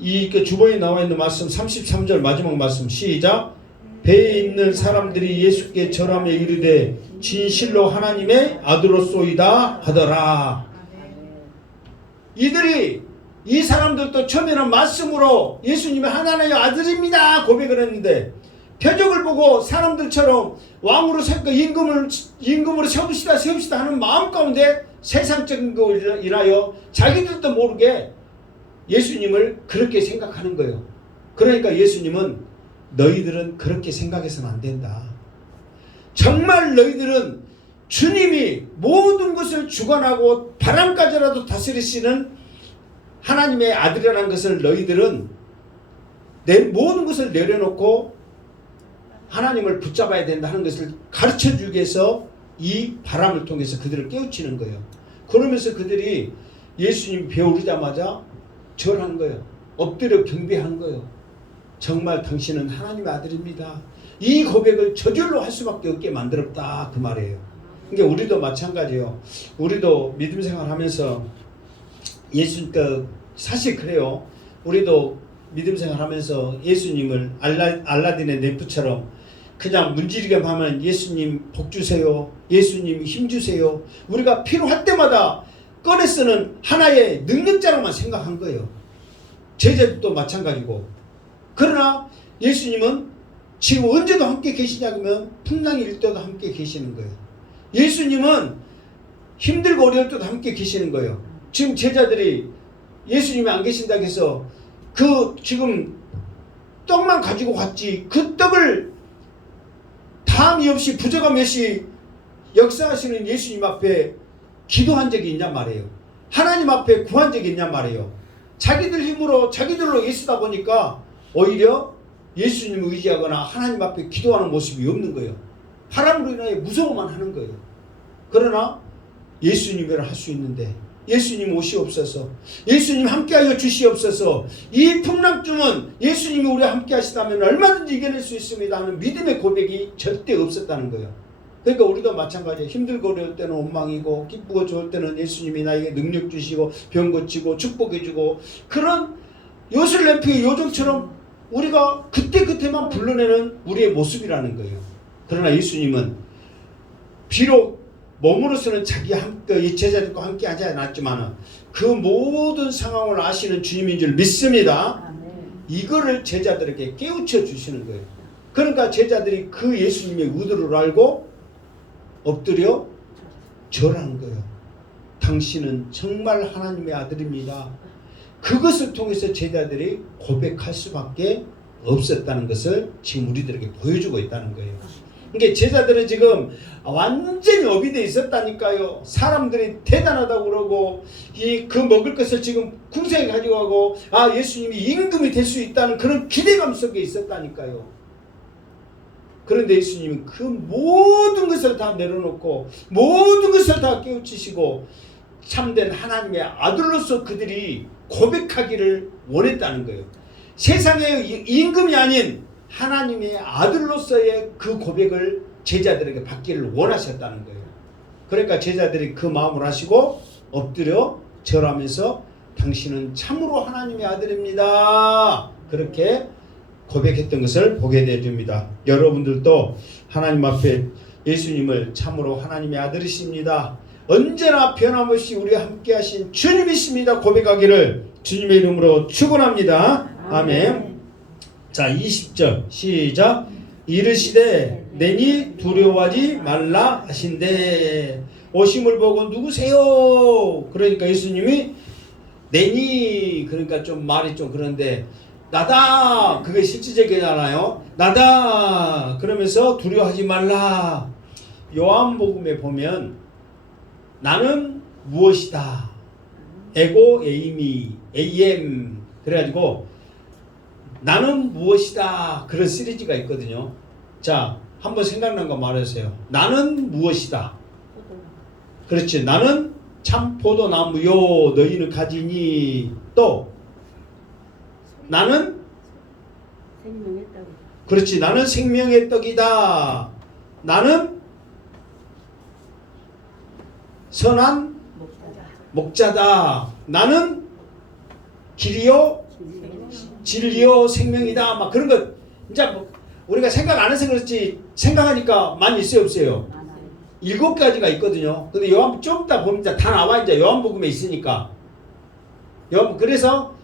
이 주보에 나와 있는 말씀 33절 마지막 말씀 시작. 배에 있는 사람들이 예수께 절하며 이르되 진실로 하나님의 아들로소이다 하더라. 이 사람들도 처음에는 말씀으로 예수님의 하나님의 아들입니다 고백을 했는데 표적을 보고 사람들처럼 왕으로 임금으로 세웁시다 하는 마음 가운데 세상적인 것을 인하여 자기들도 모르게 예수님을 그렇게 생각하는 거예요. 그러니까 예수님은 너희들은 그렇게 생각해서는 안 된다. 정말 너희들은 주님이 모든 것을 주관하고 바람까지라도 다스리시는 하나님의 아들이라는 것을 너희들은 모든 것을 내려놓고 하나님을 붙잡아야 된다 하는 것을 가르쳐주기 위해서 이 바람을 통해서 그들을 깨우치는 거예요. 그러면서 그들이 예수님 배우르자마자 절한 거예요. 엎드려 경배한 거예요. 정말 당신은 하나님의 아들입니다. 이 고백을 저절로 할 수밖에 없게 만들었다 그 말이에요. 그러니까 우리도 마찬가지예요. 우리도 믿음 생활하면서 사실 그래요. 우리도 믿음 생활하면서 예수님을 알라딘의 램프처럼 그냥 문지르기만 하면 예수님 복 주세요, 예수님 힘 주세요, 우리가 필요할 때마다 꺼내 쓰는 하나의 능력자로만 생각한 거예요. 제자들도 마찬가지고. 그러나 예수님은 지금 언제도 함께 계시냐 그러면 풍랑일 때도 함께 계시는 거예요. 예수님은 힘들고 어려울 때도 함께 계시는 거예요. 지금 제자들이 예수님이 안 계신다고 해서 지금 떡만 가지고 갔지 그 떡을 다 함이 없이 부족함 없이 역사하시는 예수님 앞에 기도한 적이 있냔 말이에요. 하나님 앞에 구한 적이 있냔 말이에요. 자기들 힘으로 자기들로 애쓰다 보니까 오히려 예수님을 의지하거나 하나님 앞에 기도하는 모습이 없는 거예요. 바람으로 인하여 무서워만 하는 거예요. 그러나 예수님을 할 수 있는데 예수님 오시옵소서, 예수님 함께하여 주시옵소서, 이 풍랑중은 예수님이 우리와 함께 하시다면 얼마든지 이겨낼 수 있습니다 하는 믿음의 고백이 절대 없었다는 거예요. 그러니까 우리도 마찬가지예요. 힘들고 어려울 때는 원망이고 기쁘고 좋을 때는 예수님이 나에게 능력 주시고 병 고치고 축복해 주고, 그런 요술램프의 요정처럼 우리가 그때그때만 불러내는 우리의 모습이라는 거예요. 그러나 예수님은 비록 몸으로서는 자기 함께 제자들과 함께 하지 않았지만 그 모든 상황을 아시는 주님인 줄 믿습니다. 이거를 제자들에게 깨우쳐 주시는 거예요. 그러니까 제자들이 그 예수님의 의도를 알고 엎드려 절하는 거예요. 당신은 정말 하나님의 아들입니다. 그것을 통해서 제자들이 고백할 수밖에 없었다는 것을 지금 우리들에게 보여주고 있다는 거예요. 그러니까 제자들은 지금 완전히 업이 돼 있었다니까요. 사람들이 대단하다고 그러고 그 먹을 것을 지금 궁생에 가지고 가고 예수님이 임금이 될 수 있다는 그런 기대감 속에 있었다니까요. 그런데 예수님은 그 모든 것을 다 내려놓고 모든 것을 다 깨우치시고 참된 하나님의 아들로서 그들이 고백하기를 원했다는 거예요. 세상의 임금이 아닌 하나님의 아들로서의 그 고백을 제자들에게 받기를 원하셨다는 거예요. 그러니까 제자들이 그 마음을 하시고 엎드려 절하면서 당신은 참으로 하나님의 아들입니다, 그렇게 고백했던 것을 보게 되줍니다. 여러분들도 하나님 앞에 예수님을 참으로 하나님의 아들이십니다, 언제나 변함없이 우리와 함께 하신 주님이십니다 고백하기를 주님의 이름으로 축원합니다. 아멘. 자, 20절 시작. 이르시되 내니 두려워하지 말라 하신대. 오심을 보고 누구세요? 그러니까 예수님이 내니, 그러니까 좀 말이 좀 그런데 나다, 그게 실질적이잖아요. 나다 그러면서 두려워하지 말라. 요한복음에 보면 나는 무엇이다, 에고 에이미 AM 그래가지고 나는 무엇이다, 그런 시리즈가 있거든요. 자, 한번 생각난 거 말해주세요. 나는 무엇이다. 그렇지. 나는 참 포도나무요 너희는 가지니. 또 나는 생명의 떡. 그렇지. 나는 생명의 떡이다. 나는 선한 목자다. 나는 길이요 진리요 생명이다. 막 그런 것 이제 뭐 우리가 생각 안 해서 그렇지 생각하니까 많이 있어요 없어요? 7가지가 있거든요. 근데 요한 좀 이따 보면 다 나와. 이제 요한복음에 있으니까. 그래서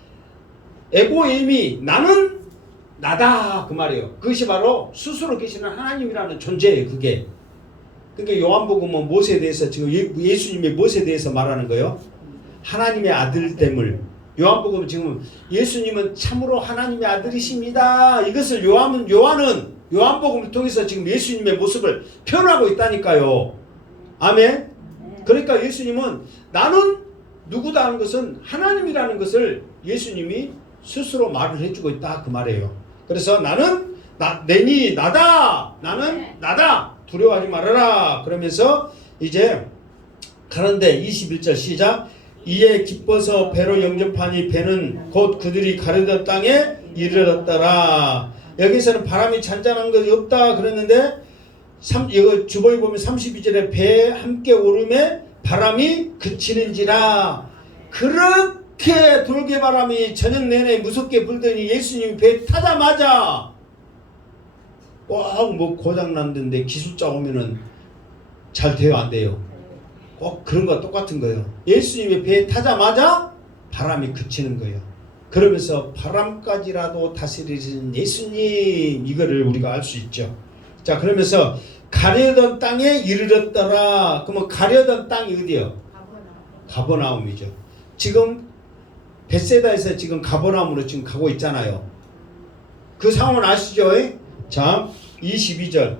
에고임이 나는 나다 그 말이에요. 그것이 바로 스스로 계시는 하나님이라는 존재예요. 그게. 그러니까 요한복음은 무엇에 대해서 지금 예수님의 무엇에 대해서 말하는 거예요? 하나님의 아들됨을. 요한복음은 지금 예수님은 참으로 하나님의 아들이십니다, 이것을 요한은 요한복음을 통해서 지금 예수님의 모습을 표현하고 있다니까요. 아멘. 그러니까 예수님은 나는 누구다 하는 것은 하나님이라는 것을 예수님이 스스로 말을 해주고 있다 그 말이에요. 그래서 나는 내니 나다, 나는 나다, 두려워하지 말아라. 그러면서 이제 가는데 21절 시작. 이에 기뻐서 배로 영접하니 배는 곧 그들이 가려던 땅에 이르렀더라. 여기서는 바람이 잔잔한 것이 없다 그랬는데 이거 주보에 보면 32절에 배 함께 오름에 바람이 그치는지라. 그렇게 돌개바람이 저녁 내내 무섭게 불더니 예수님이 배 타자마자 꼭 뭐 고장났는데 기술자 오면은 잘 돼요 안 돼요? 꼭 그런 거 똑같은 거예요. 예수님이 배에 타자마자 바람이 그치는 거예요. 그러면서 바람까지라도 다스리신 예수님, 이거를 우리가 알 수 있죠. 자, 그러면서 가려던 땅에 이르렀더라. 그러면 가려던 땅이 어디요? 가버나움이죠. 지금 벳세다에서 지금 가버나움으로 지금 가고 있잖아요. 그 상황을 아시죠? 자, 22절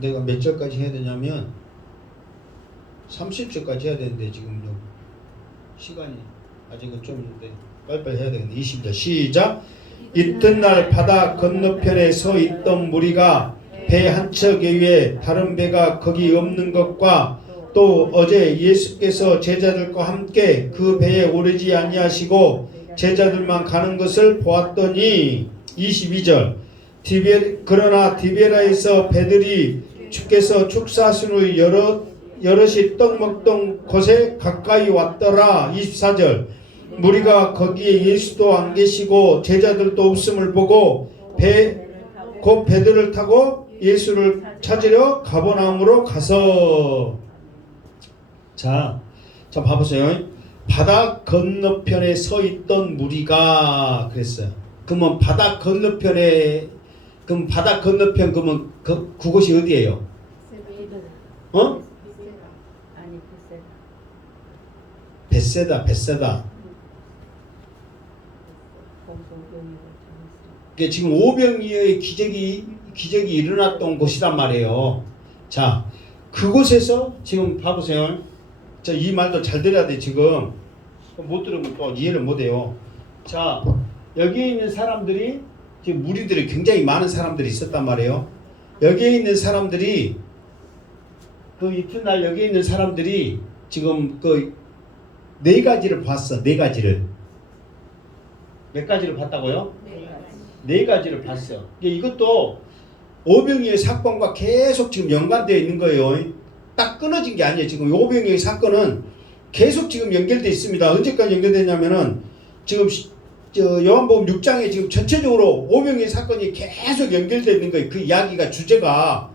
내가 몇 절까지 해야 되냐면 30절까지 해야 되는데 지금 시간이 아직은 좀 있는데 빨리빨리 해야 되겠네. 20절 시작. 이튿날 바다 건너편에 서 있던 무리가 배 한 척 위에 다른 배가 거기 없는 것과 또 어제 예수께서 제자들과 함께 그 배에 오르지 아니하시고 제자들만 가는 것을 보았더니 22절 그러나 디베라에서 배들이 주께서 축사하신 후 여럿이 떡 먹던 곳에 가까이 왔더라. 24절 무리가 거기에 예수도 안 계시고 제자들도 없음을 보고 곧 배들을 타고 예수를 찾으려 가버나움으로 가서 자 봐보세요. 바다 건너편에 서 있던 무리가 그랬어요. 그러면 바다 건너편 그러면 그곳이 어디예요? 어? 아니 벳세다. 이게 지금 오병이어의 기적이 일어났던 곳이란 말이에요. 자, 그곳에서 지금 봐보세요. 자, 이 말도 잘 들어야 돼. 지금 못 들으면 또 이해를 못해요. 자, 여기에 있는 사람들이 지금 무리들이 굉장히 많은 사람들이 있었단 말이에요. 여기에 있는 사람들이 그 이튿날 여기에 있는 사람들이 지금 그 네 가지를 봤어. 네 가지를. 몇 가지를 봤다고요? 네 가지를 봤어. 이것도 오병이어의 사건과 계속 지금 연관되어 있는 거예요. 딱 끊어진 게 아니에요. 지금 오병이어의 사건은 계속 지금 연결되어 있습니다. 언제까지 연결되냐면은 지금 요한복음 6장에 지금 전체적으로 오병이어의 사건이 계속 연결되어 있는 거예요. 그 이야기가 주제가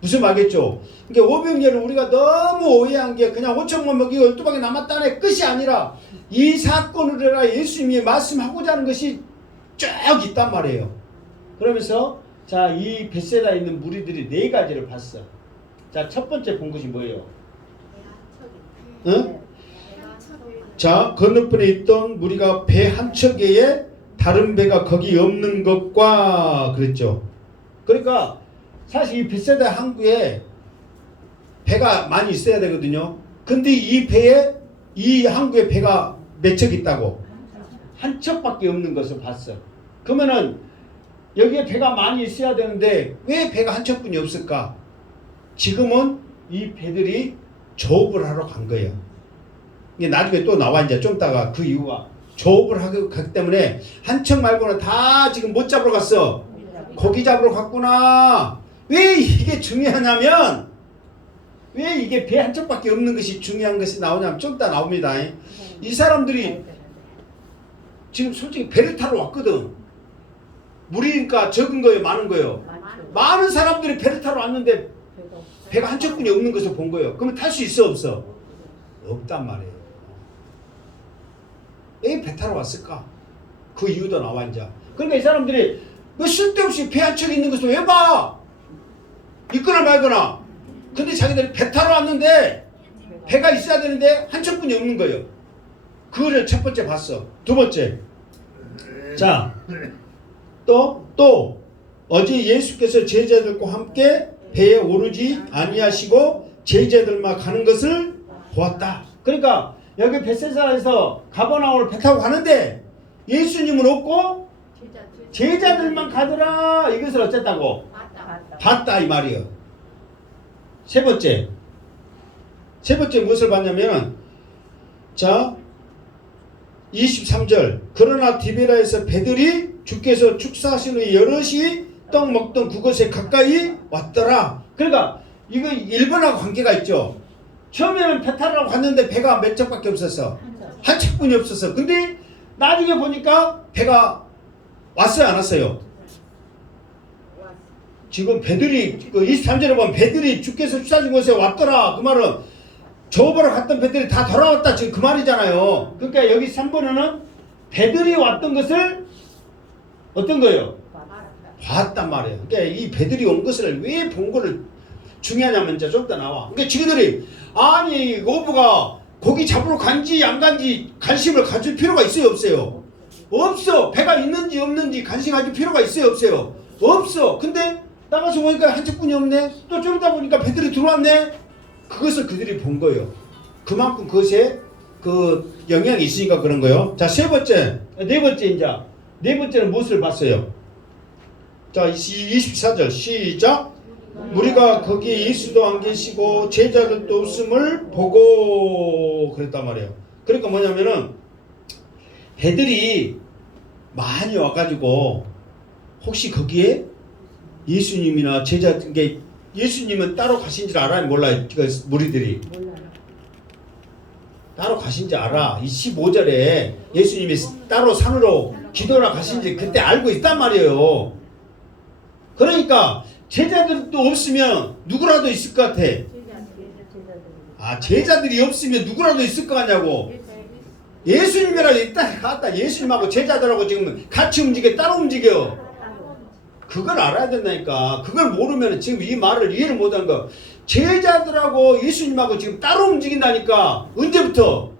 무슨 말겠죠? 그러니까 오병이어를 우리가 너무 오해한 게 그냥 5천만 먹이고 12방에 남았다는 끝이 아니라 이 사건을 해라 예수님이 말씀하고자 하는 것이 쭉 있단 말이에요. 그러면서 자, 이 벳세다에 있는 무리들이 네 가지를 봤어. 자, 첫 번째 본 것이 뭐예요? 응? 자, 건너편에 있던 무리가 배 한 척에 다른 배가 거기 없는 것과 그랬죠. 그러니까 사실 이 벳세다 항구에 배가 많이 있어야 되거든요. 근데 이 항구에 배가 몇 척 있다고? 한 척밖에 없는 것을 봤어. 그러면은 여기에 배가 많이 있어야 되는데 왜 배가 한 척뿐이 없을까? 지금은 이 배들이 조업을 하러 간 거예요. 이게 나중에 또 나와 이제 좀 이따가 그 이유가 조업을 하기 때문에 한 척 말고는 다 지금 못 잡으러 갔어. 고기 잡으러 갔구나. 왜 이게 중요하냐면 왜 이게 배 한 척밖에 없는 것이 중요한 것이 나오냐면 좀 이따 나옵니다. 이 사람들이 지금 솔직히 배를 타러 왔거든. 무리니까 적은 거예요, 많은 거예요. 많은 사람들이 배를 타러 왔는데 배가 한 척뿐이 없는 것을 본 거예요. 그러면 탈 수 있어 없어? 없단 말이에요. 왜 배 타러 왔을까? 그 이유도 나와 이제. 그러니까 이 사람들이 왜 쓸데없이 배 한 척 있는 것을 왜 봐? 있거나 말거나. 근데 자기들이 배 타러 왔는데 배가 있어야 되는데 한 척뿐이 없는 거예요. 그거를 첫 번째 봤어. 두 번째. 자, 또 어제 예수께서 제자들과 함께 배에 오르지 아니하시고 제자들만 가는 것을 보았다. 그러니까 여기 벳세다에서 가버나움을 배 타고 가는데 예수님은 없고 제자들만 가더라. 이것을 어쨌다고? 봤다 이 말이에요. 세 번째 무엇을 봤냐면 자 23절 그러나 디베라에서 배들이 주께서 축사하신 후 여럿이 떡 먹던 그곳에 가까이 왔더라. 그러니까 이거 1번하고 관계가 있죠. 처음에는 배 타러 갔는데 배가 몇 척밖에 없었어. 한 척뿐이 없었어. 근데 나중에 보니까 배가 왔어요 안 왔어요? 지금 배들이 그 23절에 보면 배들이 주께서 축사하신 곳에 왔더라. 그 말은 저보러 갔던 배들이 다 돌아왔다 지금 그 말이잖아요. 그러니까 여기 3번에는 배들이 왔던 것을 어떤 거예요? 봤단 말이에요. 그러니까 이 배들이 온 것을 왜 본 거를 중요하냐면 이제 좀 더 나와. 그러니까 지그들이 아니 어부가 고기 잡으러 간지 안 간지 관심을 가질 필요가 있어요 없어요? 없어. 배가 있는지 없는지 관심 가질 필요가 있어요 없어요? 없어. 근데 나가서 보니까 한척뿐이 없네. 또 좀 이따 보니까 배들이 들어왔네. 그것을 그들이 본 거예요. 그만큼 그것에 그 영향이 있으니까 그런 거예요. 자, 네 번째는 무엇을 봤어요? 자, 24절 시작. 무리가 거기에 예수도 안 계시고 제자들도 없음을 보고 그랬단 말이에요. 그러니까 뭐냐면은 배들이 많이 와가지고 혹시 거기에 예수님이나 제자, 이게 예수님은 따로 가신 줄 알아요? 몰라요? 그 무리들이 몰라요. 따로 가신지 알아. 이 15절에 예수님이 따로 산으로 기도하러 가신지 그때 알고 있단 말이에요. 그러니까 제자들도 없으면 누구라도 있을 것 같아. 아, 제자들이 없으면 누구라도 있을 거 같냐고. 예수님이라도 있다 갔다 예수님하고 제자들하고 지금 같이 움직여, 따로 움직여. 그걸 알아야 된다니까. 그걸 모르면 지금 이 말을 이해를 못한 거. 제자들하고 예수님하고 지금 따로 움직인다니까. 언제부터?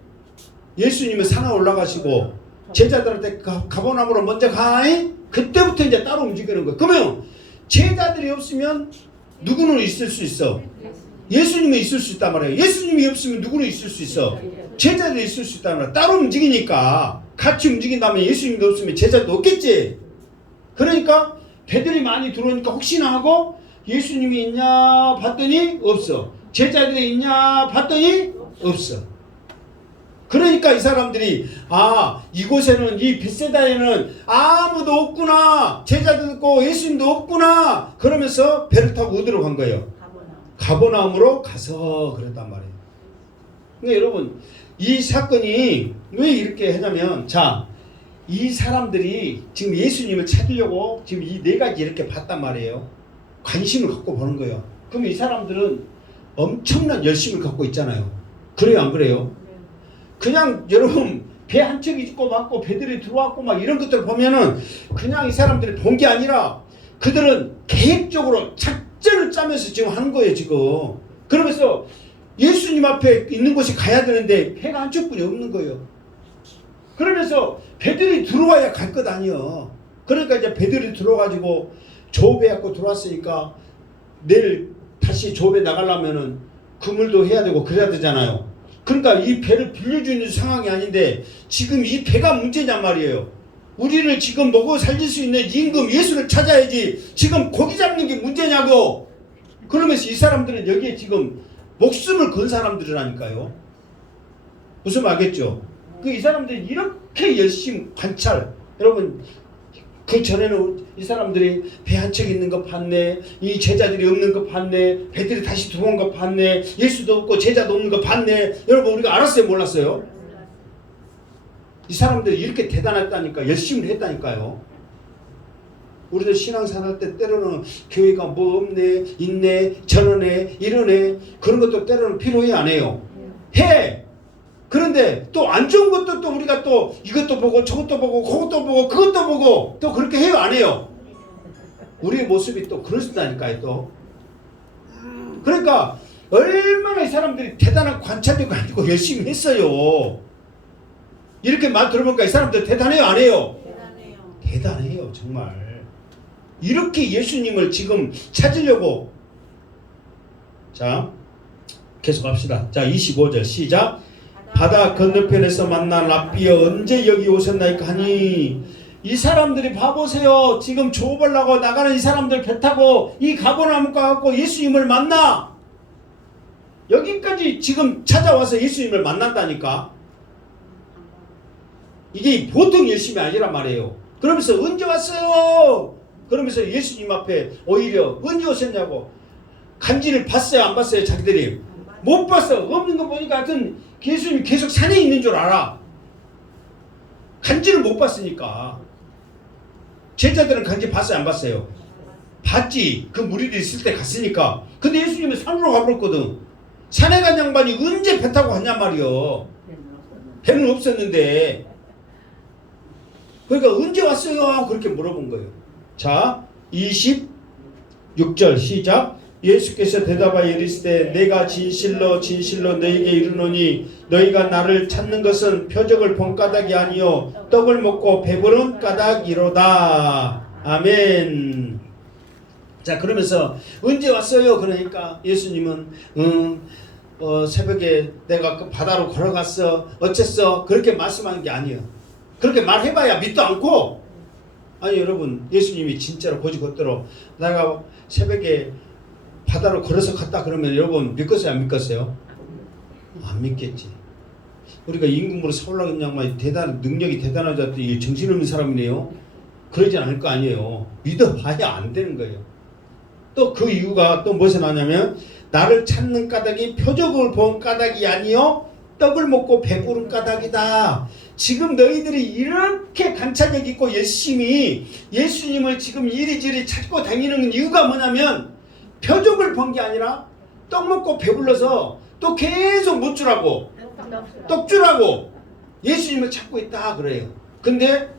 예수님은 산에 올라가시고 제자들한테 가버나움으로 먼저 가잉? 그때부터 이제 따로 움직이는 거야. 그러면 제자들이 없으면 누구는 있을 수 있어? 예수님이 있을 수 있단 말이에요. 예수님이 없으면 누구는 있을 수 있어? 제자들이 있을 수 있단 말이야. 따로 움직이니까. 같이 움직인다면 예수님도 없으면 제자도 없겠지. 그러니까 배들이 많이 들어오니까 혹시나 하고 예수님이 있냐 봤더니 없어. 제자들이 있냐 봤더니 없어. 그러니까 이 사람들이 아, 이곳에는, 이 벳세다에는 아무도 없구나, 제자도 없고 예수님도 없구나, 그러면서 배를 타고 어디로 간 거예요? 가버나움으로 가서 그랬단 말이에요. 그러니까 여러분, 이 사건이 왜 이렇게 하냐면, 자, 이 사람들이 지금 예수님을 찾으려고 지금 이 네 가지 이렇게 봤단 말이에요. 관심을 갖고 보는 거예요. 그럼 이 사람들은 엄청난 열심을 갖고 있잖아요. 그래요, 안 그래요? 그냥 여러분 배 한 척이 있고 막고 배들이 들어왔고 막 이런 것들 보면은 그냥 이 사람들이 본 게 아니라 그들은 계획적으로 작전을 짜면서 지금 하는 거예요, 지금. 그러면서 예수님 앞에 있는 곳에 가야 되는데 배가 한 척뿐이 없는 거예요. 그러면서 배들이 들어와야 갈 것 아니에요. 그러니까 이제 배들이 들어와가지고 조배 갖고 들어왔으니까 내일 다시 조배 나가려면은 그물도 해야 되고 그래야 되잖아요. 그러니까 이 배를 빌려주는 상황이 아닌데 지금 이 배가 문제냔 말이에요. 우리를 지금 먹어 살릴 수 있는 임금 예수를 찾아야지 지금 고기 잡는 게 문제냐고. 그러면서 이 사람들은 여기에 지금 목숨을 건 사람들이라니까요. 무슨 말 알겠죠? 그 이 사람들이 이렇게 열심히 관찰. 여러분, 그 전에는 이 사람들이 배 한 척 있는 거 봤네, 이 제자들이 없는 거 봤네, 배들이 다시 들어온 거 봤네, 예수도 없고 제자도 없는 거 봤네. 여러분, 우리가 알았어요, 몰랐어요? 이 사람들이 이렇게 대단했다니까, 열심히 했다니까요. 우리도 신앙생활 할 때 때로는 교회가 뭐 없네, 있네, 저러네, 이러네, 그런 것도 때로는 필요해, 안 해요? 해! 그런데 또 안 좋은 것도 또 우리가 또 이것도 보고 저것도 보고 그것도 보고 그것도 보고 또 그렇게 해요, 안 해요? 우리의 모습이 또 그렇다니까요, 또. 그러니까 얼마나 이 사람들이 대단한 관찰력을 가지고 열심히 했어요. 이렇게 말 들어보니까 이 사람들 대단해요, 안 해요? 대단해요, 정말. 이렇게 예수님을 지금 찾으려고. 자, 계속 합시다. 자, 25절 시작. 바다 건너편에서 만난 랍비여 언제 여기 오셨나이까 하니. 이 사람들이 봐보세요. 지금 조업하려고 나가는 이 사람들 배 타고 이 가버나움과 갖고 예수님을 만나. 여기까지 지금 찾아와서 예수님을 만난다니까. 이게 보통 열심이 아니란 말이에요. 그러면서 언제 왔어요? 그러면서 예수님 앞에 오히려 언제 오셨냐고. 간지를 봤어요, 안 봤어요? 자기들이 못 봤어. 없는 거 보니까 하여튼 예수님이 계속 산에 있는 줄 알아. 간지를 못 봤으니까. 제자들은 간지 봤어요, 안 봤어요? 봤지. 그 무리들이 있을 때 갔으니까. 근데 예수님은 산으로 가버렸거든. 산에 간 양반이 언제 배 타고 갔냔 말이요. 배는 없었는데. 그러니까 언제 왔어요? 그렇게 물어본 거예요. 자, 26절 시작. 예수께서 대답하여 이르시되 내가 진실로 진실로 너희에게 이르노니 너희가 나를 찾는 것은 표적을 본 까닭이 아니요 떡을 먹고 배부른 까닭이로다. 아멘. 자, 그러면서 언제 왔어요? 그러니까 예수님은 새벽에 내가 그 바다로 걸어갔어. 어쨌어? 그렇게 말씀하는 게 아니에요. 그렇게 말해봐야 믿도 않고. 아니 여러분, 예수님이 진짜로 고지 곧대로 내가 새벽에 바다로 걸어서 갔다 그러면 여러분 믿겠어요? 안 믿겠어요? 안 믿겠지. 우리가 임금으로 사울라는 양반이 능력이 대단하다더니 정신없는 사람이네요. 그러지 않을 거 아니에요. 믿어봐야 안 되는 거예요. 또 그 이유가 또 무엇에 나냐면 나를 찾는 까닭이 표적을 본 까닭이 아니요 떡을 먹고 배부른 까닭이다. 지금 너희들이 이렇게 관찰력 있고 열심히 예수님을 지금 이리저리 찾고 다니는 이유가 뭐냐면 표적을 본 게 아니라 떡 먹고 배불러서 또 계속 못 주라고 떡 주라고 예수님을 찾고 있다 그래요. 근데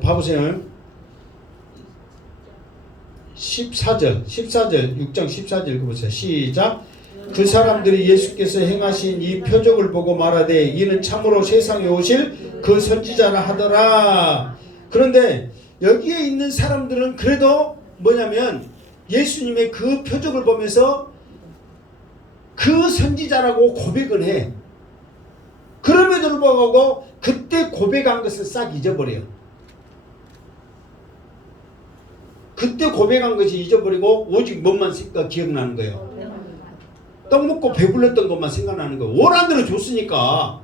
봐보세요. 14절 6장 14절 읽어보세요. 시작. 그 사람들이 예수께서 행하신 이 표적을 보고 말하되 이는 참으로 세상에 오실 그 선지자라 하더라. 그런데 여기에 있는 사람들은 그래도 뭐냐면 예수님의 그 표적을 보면서 그 선지자라고 고백은 해. 그럼에도 불구하고 그때 고백한 것을 싹 잊어버려요. 그때 고백한 것이 잊어버리고 오직 뭔만 기억나는 거예요. 떡 먹고 배불렀던 것만 생각나는 거예요. 원하는 대로 줬으니까.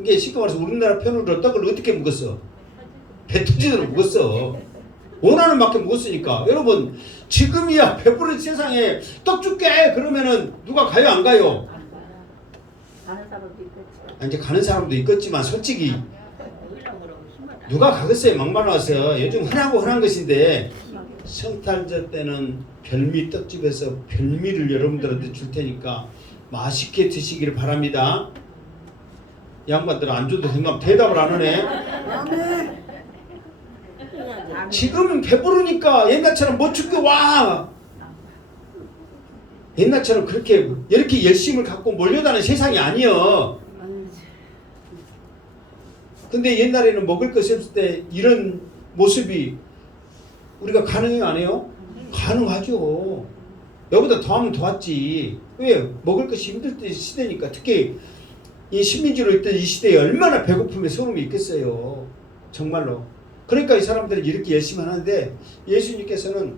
이게 쉽게 말해서 우리나라 편으로 떡을 어떻게 먹었어? 배 터지도록 먹었어. 원하는 만큼 먹었으니까. 여러분 지금이야 배부른 세상에 떡 줄게 그러면은 누가 가요 안 가요? 가는 사람도 있겠지. 이제 가는 사람도 있겠지만 솔직히 누가 가겠어요? 막말 와서 요즘 흔한 것인데 성탄절 때는 별미 떡집에서 별미를 여러분들한테 줄 테니까 맛있게 드시기를 바랍니다. 양반들은 안 줘도 생각 대답을 안 하네. 지금은 배부르니까 옛날처럼 못 죽게 와. 옛날처럼 그렇게 이렇게 열심을 갖고 몰려다니는 세상이 아니여. 근데 옛날에는 먹을 것이 없을 때 이런 모습이 우리가 가능해요 안 해요? 가능하죠. 여기다 더하면 더했지. 왜? 먹을 것이 힘들 때 시대니까. 특히 이 식민지로 있던 이 시대에 얼마나 배고픔에 소름이 있겠어요. 정말로. 그러니까 이 사람들이 이렇게 열심히 하는데 예수님께서는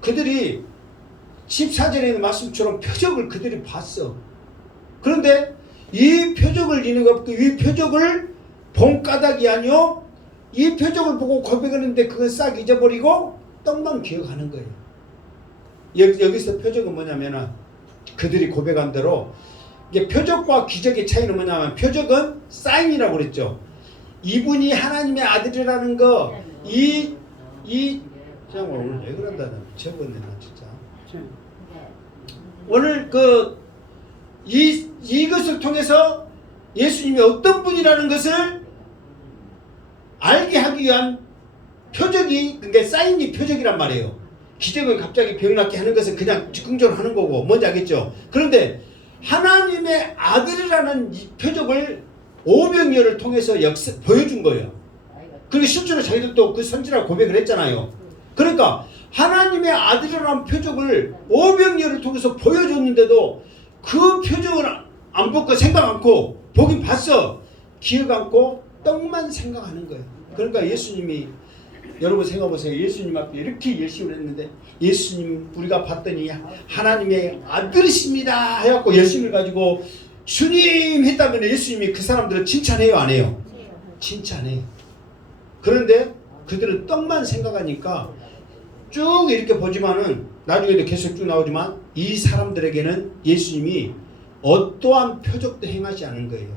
그들이 14절에 있는 말씀처럼 표적을 그들이 봤어. 그런데 이 표적을 이 표적을 본 까닭이 아니요 이 표적을 보고 고백하는데 그걸 싹 잊어버리고 떡만 기억하는 거예요. 여기서 표적은 뭐냐면 그들이 고백한 대로 이게 표적과 기적의 차이는 뭐냐면 표적은 사인이라고 그랬죠. 이분이 하나님의 아들이라는 거 정말 오늘 왜 그런다 나 미쳐버렸네 나 진짜. 오늘 이것을 통해서 예수님이 어떤 분이라는 것을 알게 하기 위한 표적이 그게 사인이 표적이란 말이에요. 기적은 갑자기 병 낫게 하는 것은 그냥 즉흥적으로 하는 거고 뭔지 알겠죠? 그런데 하나님의 아들이라는 이 표적을 오병이어를 통해서 보여준 거예요. 그리고 실제로 자기들도 그 선지라고 고백을 했잖아요. 그러니까 하나님의 아들이라는 표적을 오병이어를 통해서 보여줬는데도 그 표적을 안 보고 생각 않고 보긴 봤어. 기억 않고 떡만 생각하는 거예요. 그러니까 예수님이 여러분 생각해보세요. 예수님 앞에 이렇게 열심히 했는데 예수님 우리가 봤더니 하나님의 아들이십니다 해갖고 열심을 가지고 주님 했다면 예수님이 그 사람들을 칭찬해요 안 해요? 칭찬해. 그런데 그들은 떡만 생각하니까 쭉 이렇게 보지만은 나중에도 계속 쭉 나오지만 이 사람들에게는 예수님이 어떠한 표적도 행하지 않은 거예요.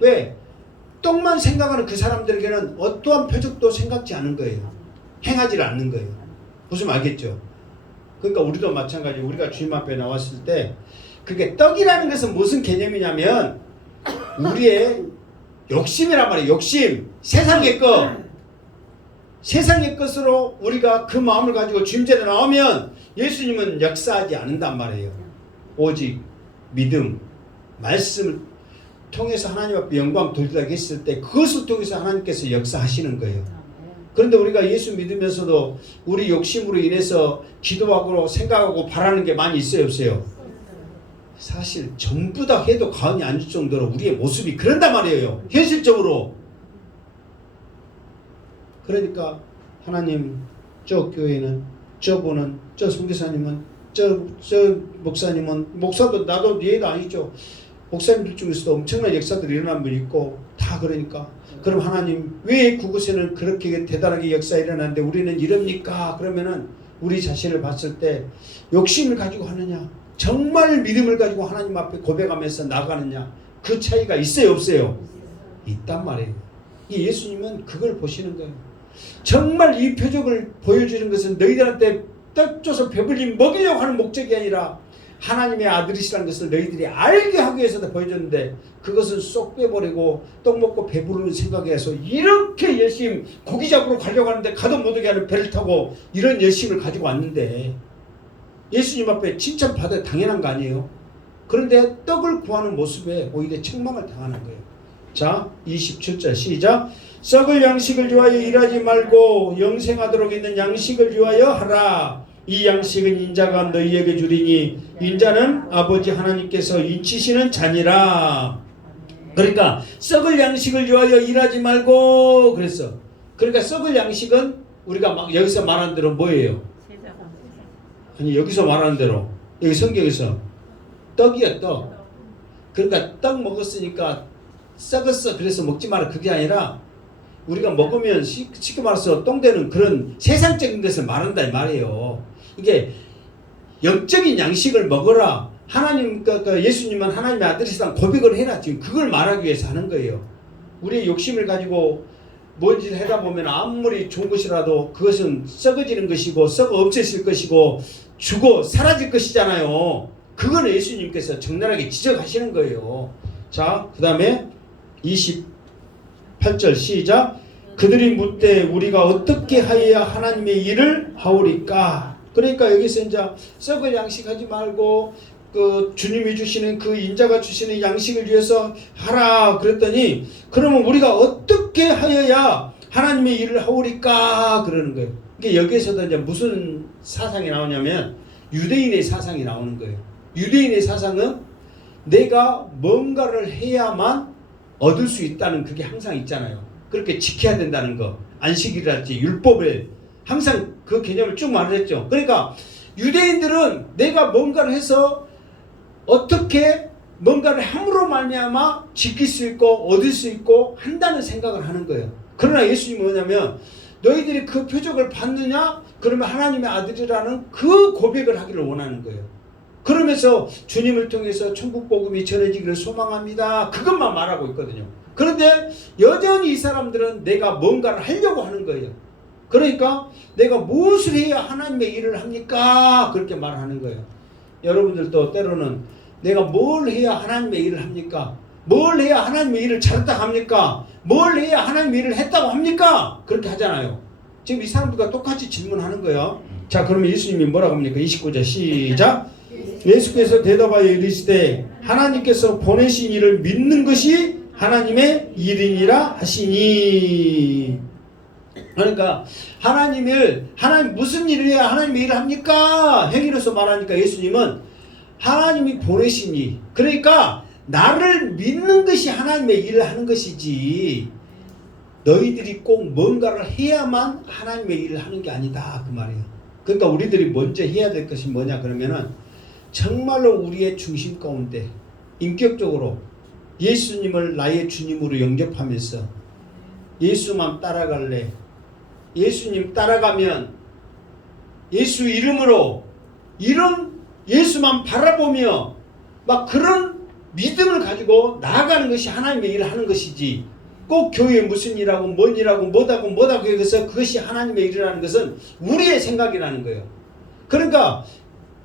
왜? 떡만 생각하는 그 사람들에게는 어떠한 표적도 생각지 않은 거예요. 행하지 않는 거예요. 무슨 알겠죠? 그러니까 우리도 마찬가지. 우리가 주님 앞에 나왔을 때 그게 떡이라는 것은 무슨 개념이냐면 우리의 욕심이란 말이에요. 욕심. 세상의 것. 세상의 것으로 우리가 그 마음을 가지고 주님 전에 나오면 예수님은 역사하지 않는단 말이에요. 오직 믿음, 말씀을 통해서 하나님 앞에 영광 돌리다 했을 때 그것을 통해서 하나님께서 역사하시는 거예요. 그런데 우리가 예수 믿으면서도 우리 욕심으로 인해서 기도하고 생각하고 바라는 게 많이 있어요, 없어요? 사실 전부 다 해도 과언이 아닐 정도로 우리의 모습이 그런단 말이에요. 현실적으로. 그러니까 하나님, 저 교회는, 저 분은, 저 선교사님은, 저 목사님은, 목사도 나도 얘도 아니죠. 목사님들 중에서도 엄청난 역사들이 일어난 분이 있고 다 그러니까 그럼 하나님 왜 그곳에는 그렇게 대단하게 역사 일어났는데 우리는 이럽니까? 그러면은 우리 자신을 봤을 때 욕심을 가지고 하느냐, 정말 믿음을 가지고 하나님 앞에 고백하면서 나가느냐, 그 차이가 있어요, 없어요? 있단 말이에요. 이 예수님은 그걸 보시는 거예요. 정말 이 표적을 보여주는 것은 너희들한테 떡줘서 배불리 먹이려고 하는 목적이 아니라 하나님의 아들이시라는 것을 너희들이 알게 하기 위해서 보여줬는데 그것은 쏙 빼버리고 떡 먹고 배부르는 생각해서 이렇게 열심히 고기 잡으러 가려고 하는데 가도 못하게 하는 배를 타고 이런 열심을 가지고 왔는데 예수님 앞에 칭찬받아야 당연한 거 아니에요? 그런데 떡을 구하는 모습에 오히려 책망을 당하는 거예요. 자, 27절 시작. 썩을 양식을 위하여 일하지 말고 영생하도록 있는 양식을 위하여 하라. 이 양식은 인자가 너희에게 주리니 인자는 아버지 하나님께서 인치시는 자니라. 그러니까 썩을 양식을 위하여 일하지 말고 그랬어. 그러니까 썩을 양식은 우리가 막 여기서 말하는 대로 뭐예요? 아니 여기서 말하는 대로 여기 성경에서 떡이야, 떡. 그러니까 떡 먹었으니까 썩었어 그래서 먹지 마라 그게 아니라 우리가 먹으면 쉽게 말해서 똥되는 그런 세상적인 것을 말한다 이 말이에요. 이게 영적인 양식을 먹어라. 하나님, 예수님은 하나님의 아들이시다는 고백을 해라. 지금 그걸 말하기 위해서 하는 거예요. 우리의 욕심을 가지고 뭔지를 하다 보면 아무리 좋은 것이라도 그것은 썩어지는 것이고 썩어 없어질 것이고 죽어 사라질 것이잖아요. 그거는 예수님께서 적나라하게 지적하시는 거예요. 자, 그 다음에 28절 시작. 그들이 묻되 우리가 어떻게 하여야 하나님의 일을 하오리까? 그러니까 여기서 이제 썩을 양식하지 말고 그 주님이 주시는 그 인자가 주시는 양식을 위해서 하라 그랬더니 그러면 우리가 어떻게 하여야 하나님의 일을 하오리까? 그러는 거예요. 이게 여기에서도 이제 무슨 사상이 나오냐면 유대인의 사상이 나오는 거예요. 유대인의 사상은 내가 뭔가를 해야만 얻을 수 있다는 그게 항상 있잖아요. 그렇게 지켜야 된다는 거. 안식일이랄지 율법을 항상 그 개념을 쭉 말했죠. 그러니까 유대인들은 내가 뭔가를 해서 어떻게 뭔가를 함으로 말미암아 지킬 수 있고 얻을 수 있고 한다는 생각을 하는 거예요. 그러나 예수님이 뭐냐면 너희들이 그 표적을 받느냐? 그러면 하나님의 아들이라는 그 고백을 하기를 원하는 거예요. 그러면서 주님을 통해서 천국 복음이 전해지기를 소망합니다. 그것만 말하고 있거든요. 그런데 여전히 이 사람들은 내가 뭔가를 하려고 하는 거예요. 그러니까 내가 무엇을 해야 하나님의 일을 합니까? 그렇게 말하는 거예요. 여러분들도 때로는 내가 뭘 해야 하나님의 일을 합니까? 뭘 해야 하나님의 일을 잘했다고 합니까? 뭘 해야 하나님의 일을 했다고 합니까? 그렇게 하잖아요. 지금 이 사람들과 똑같이 질문하는 거예요. 자, 그러면 예수님이 뭐라고 합니까? 29절 시작. 예수께서 대답하여 이르시되 하나님께서 보내신 일을 믿는 것이 하나님의 일이니라 하시니. 그러니까 하나님 무슨 일을 해야 하나님의 일을 합니까? 행위로서 말하니까 예수님은 하나님이 보내신 일, 그러니까 나를 믿는 것이 하나님의 일을 하는 것이지 너희들이 꼭 뭔가를 해야만 하나님의 일을 하는 게 아니다 그 말이에요. 그러니까 우리들이 먼저 해야 될 것이 뭐냐 그러면은 정말로 우리의 중심 가운데 인격적으로 예수님을 나의 주님으로 영접하면서 예수만 따라갈래. 예수님 따라가면 예수 이름으로 이런 예수만 바라보며 막 그런 믿음을 가지고 나아가는 것이 하나님의 일을 하는 것이지 꼭 교회에 무슨 일하고 뭔 일하고 뭐다고 해서 그것이 하나님의 일이라는 것은 우리의 생각이라는 거예요. 그러니까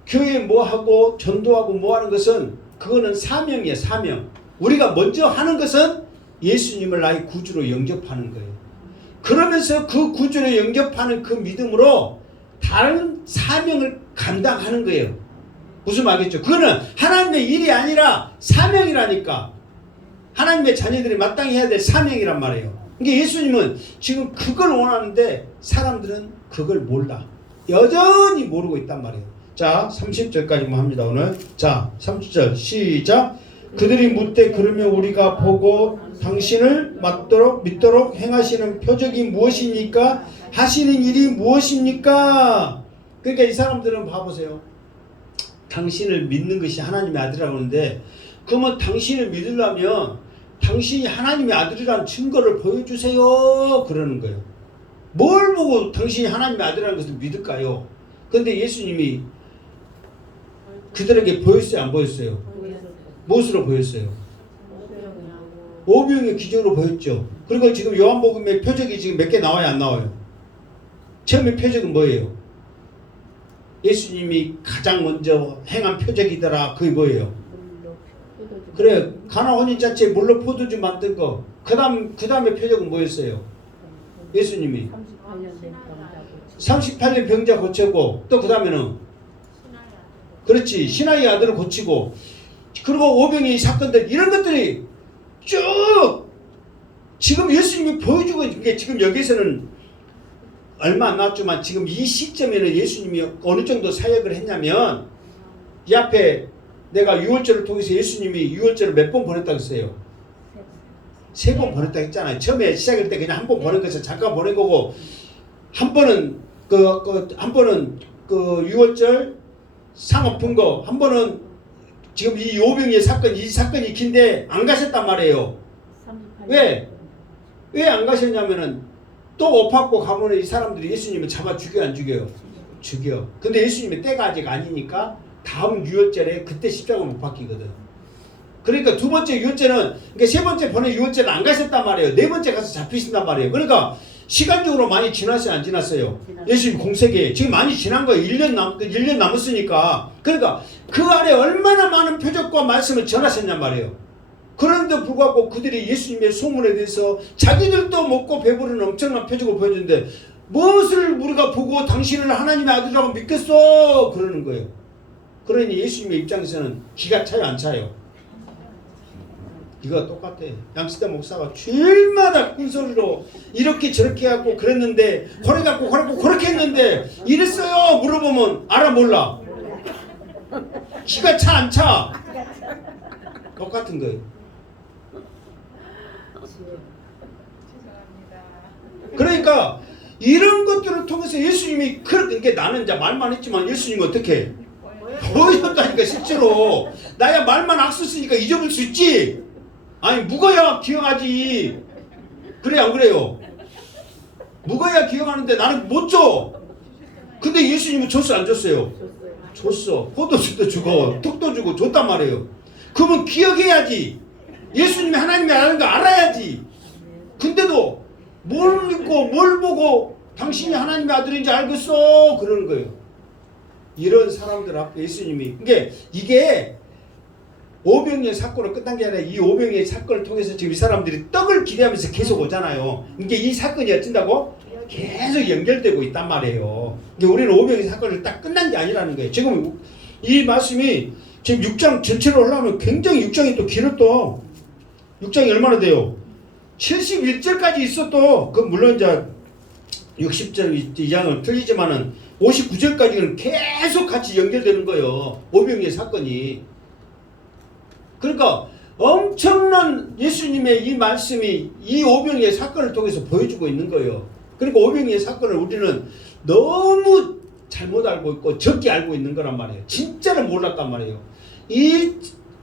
교회에 뭐하고 전도하고 뭐하는 것은 그거는 사명이에요. 사명. 우리가 먼저 하는 것은 예수님을 나의 구주로 영접하는 거예요. 그러면서 그 구주로 영접하는 그 믿음으로 다른 사명을 감당하는 거예요. 무슨 말이겠죠? 그거는 하나님의 일이 아니라 사명이라니까. 하나님의 자녀들이 마땅히 해야 될 사명이란 말이에요. 이게 예수님은 지금 그걸 원하는데 사람들은 그걸 몰라. 여전히 모르고 있단 말이에요. 자, 30절까지만 합니다, 오늘. 자, 30절 시작. 그들이 묻되 그러면 우리가 보고 당신을 믿도록 행하시는 표적이 무엇입니까? 하시는 일이 무엇입니까? 그러니까 이 사람들은 봐보세요. 당신을 믿는 것이 하나님의 아들이라고 하는데, 그러면 당신을 믿으려면 당신이 하나님의 아들이라는 증거를 보여주세요 그러는 거예요. 뭘 보고 당신이 하나님의 아들이라는 것을 믿을까요? 그런데 예수님이 그들에게 보였어요, 안 보였어요? 무엇으로 보였어요? 오병의 기적으로 보였죠. 그리고 지금 요한복음의 표적이 지금 몇 개 나와요, 안 나와요? 처음에 표적은 뭐예요? 예수님이 가장 먼저 행한 표적이더라. 그게 뭐예요? 그래, 가나 혼인잔치에 물로 포도주 만든 거. 그 다음에 표적은 뭐였어요? 예수님이 38년 병자 고치고, 또 그 다음에는 그렇지, 신하의 아들을 고치고, 그리고 오병이의 사건들, 이런 것들이 쭉 지금 예수님이 보여주고 있는 게, 지금 여기서는 얼마 안 나왔지만 지금 이 시점에는 예수님이 어느 정도 사역을 했냐면, 이 앞에 내가 유월절을 통해서 예수님이 유월절을 몇 번 보냈다고 했어요? 3번 보냈다고 했잖아요. 처음에 시작할 때 그냥 한 번 보낸 것을 잠깐 보낸 거고, 한 번은 그 유월절 상 엎은 거, 한 번은 지금 이 오병이의 사건, 이 사건이 긴데 안 가셨단 말이에요. 왜 안 가셨냐면은 또 엎었고 가면 이 사람들이 예수님을 잡아 죽여, 안 죽여요? 죽여. 근데 예수님의 때가 아직 아니니까 다음 유월절에 그때 십자가 못 박히거든. 그러니까 두 번째 유월절은, 그러니까 세 번째 보낸 유월절은 안 가셨단 말이에요. 네 번째 가서 잡히신단 말이에요. 그러니까 시간적으로 많이 지났어요, 안 지났어요? 예수님 공세기에 지금 많이 지난 거예요. 1년 남았으니까. 그러니까 그 안에 얼마나 많은 표적과 말씀을 전하셨냔 말이에요. 그런데 불구하고 그들이 예수님의 소문에 대해서 자기들도 먹고 배부른 엄청난 표적을 보여주는데, 무엇을 우리가 보고 당신을 하나님의 아들이라고 믿겠어? 그러는 거예요. 그러니 예수님의 입장에서는 기가 차요, 안 차요? 이거 똑같아. 양시대 목사가 주일마다 큰 소리로 이렇게 저렇게 하고 그랬는데, 그렇게 했는데 이랬어요 물어보면 알아, 몰라? 기가 차, 안 차? 똑같은 거예요. 그러니까 이런 것들을 통해서 예수님이, 그러니까 나는 이제 말만 했지만 예수님은 어떻게 보여줬다니까. 실제로 나야 말만 악수 쓰니까 잊어볼 수 있지. 아니 묵어야 기억하지. 그래, 안 그래요? 묵어야 기억하는데 나는 못 줘. 근데 예수님은 줬어, 안 줬어요? 줬어. 포도주도 주고 턱도 주고 줬단 말이에요. 그러면 기억해야지. 예수님이 하나님이 아는 거 알아야지. 근데도 뭘 믿고 뭘 보고 당신이 하나님의 아들인지 알겠어? 그러는 거예요. 이런 사람들 앞에 예수님이, 이게 오병이의 사건으로 끝난 게 아니라 이 오병이의 사건을 통해서 지금 이 사람들이 떡을 기대하면서 계속 오잖아요. 이게 이 사건이 어쩐다고? 계속 연결되고 있단 말이에요. 우리는 오병이의 사건을 딱 끝난 게 아니라는 거예요. 지금 이 말씀이 지금 6장 전체로 올라오면 굉장히 6장이 또 길어. 또 6장이 얼마나 돼요? 71절까지 있어. 또 그 물론 이제 60절 이장은 틀리지만은 59절까지는 계속 같이 연결되는 거예요. 오병이의 사건이. 그러니까 엄청난 예수님의 이 말씀이 이 오병이의 사건을 통해서 보여주고 있는 거예요. 그러니까 오병이의 사건을 우리는 너무 잘못 알고 있고 적게 알고 있는 거란 말이에요. 진짜로 몰랐단 말이에요. 이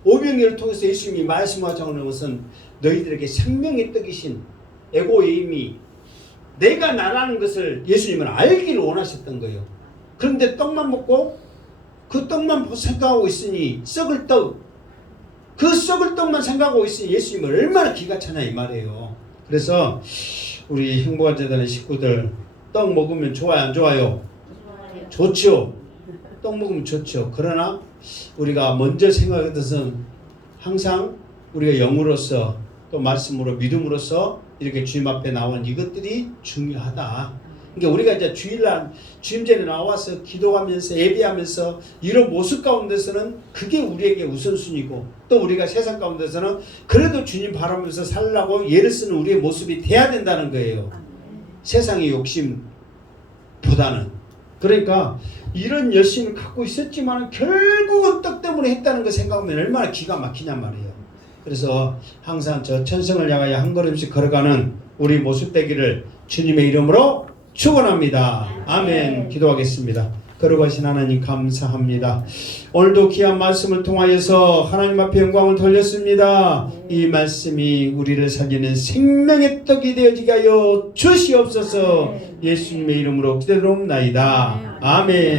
오병이를 통해서 예수님이 말씀하자는 것은 너희들에게 생명의 떡이신 에고에임이, 내가 나라는 것을 예수님은 알기를 원하셨던 거예요. 그런데 떡만 먹고 그 떡만 생각하고 있으니, 썩을 떡, 그 썩을 떡만 생각하고 있으니 예수님은 얼마나 기가 차냐 이 말이에요. 그래서 우리 행복한 재단의 식구들, 떡 먹으면 좋아요, 안 좋아요? 좋죠. 떡 먹으면 좋죠. 그러나 우리가 먼저 생각하는 것은 항상 우리가 영으로서 또 말씀으로 믿음으로써 이렇게 주님 앞에 나온 이것들이 중요하다. 그러니까 우리가 이제 주일날 주임전에 나와서 기도하면서 예배하면서 이런 모습 가운데서는 그게 우리에게 우선순위고 또 우리가 세상 가운데서는 그래도 주님 바라면서 살라고 예를 쓰는 우리의 모습이 돼야 된다는 거예요. 세상의 욕심보다는. 그러니까 이런 열심을 갖고 있었지만 결국은 떡 때문에 했다는 거 생각하면 얼마나 기가 막히냔 말이에요. 그래서 항상 저 천성을 향하여 한 걸음씩 걸어가는 우리 모습 되기를 주님의 이름으로 축원합니다. 아멘. 기도하겠습니다. 거룩하신 하나님 감사합니다. 오늘도 귀한 말씀을 통하여서 하나님 앞에 영광을 돌렸습니다. 이 말씀이 우리를 살리는 생명의 떡이 되어지게 하여 주시옵소서. 예수님의 이름으로 기도드리옵나이다. 아멘.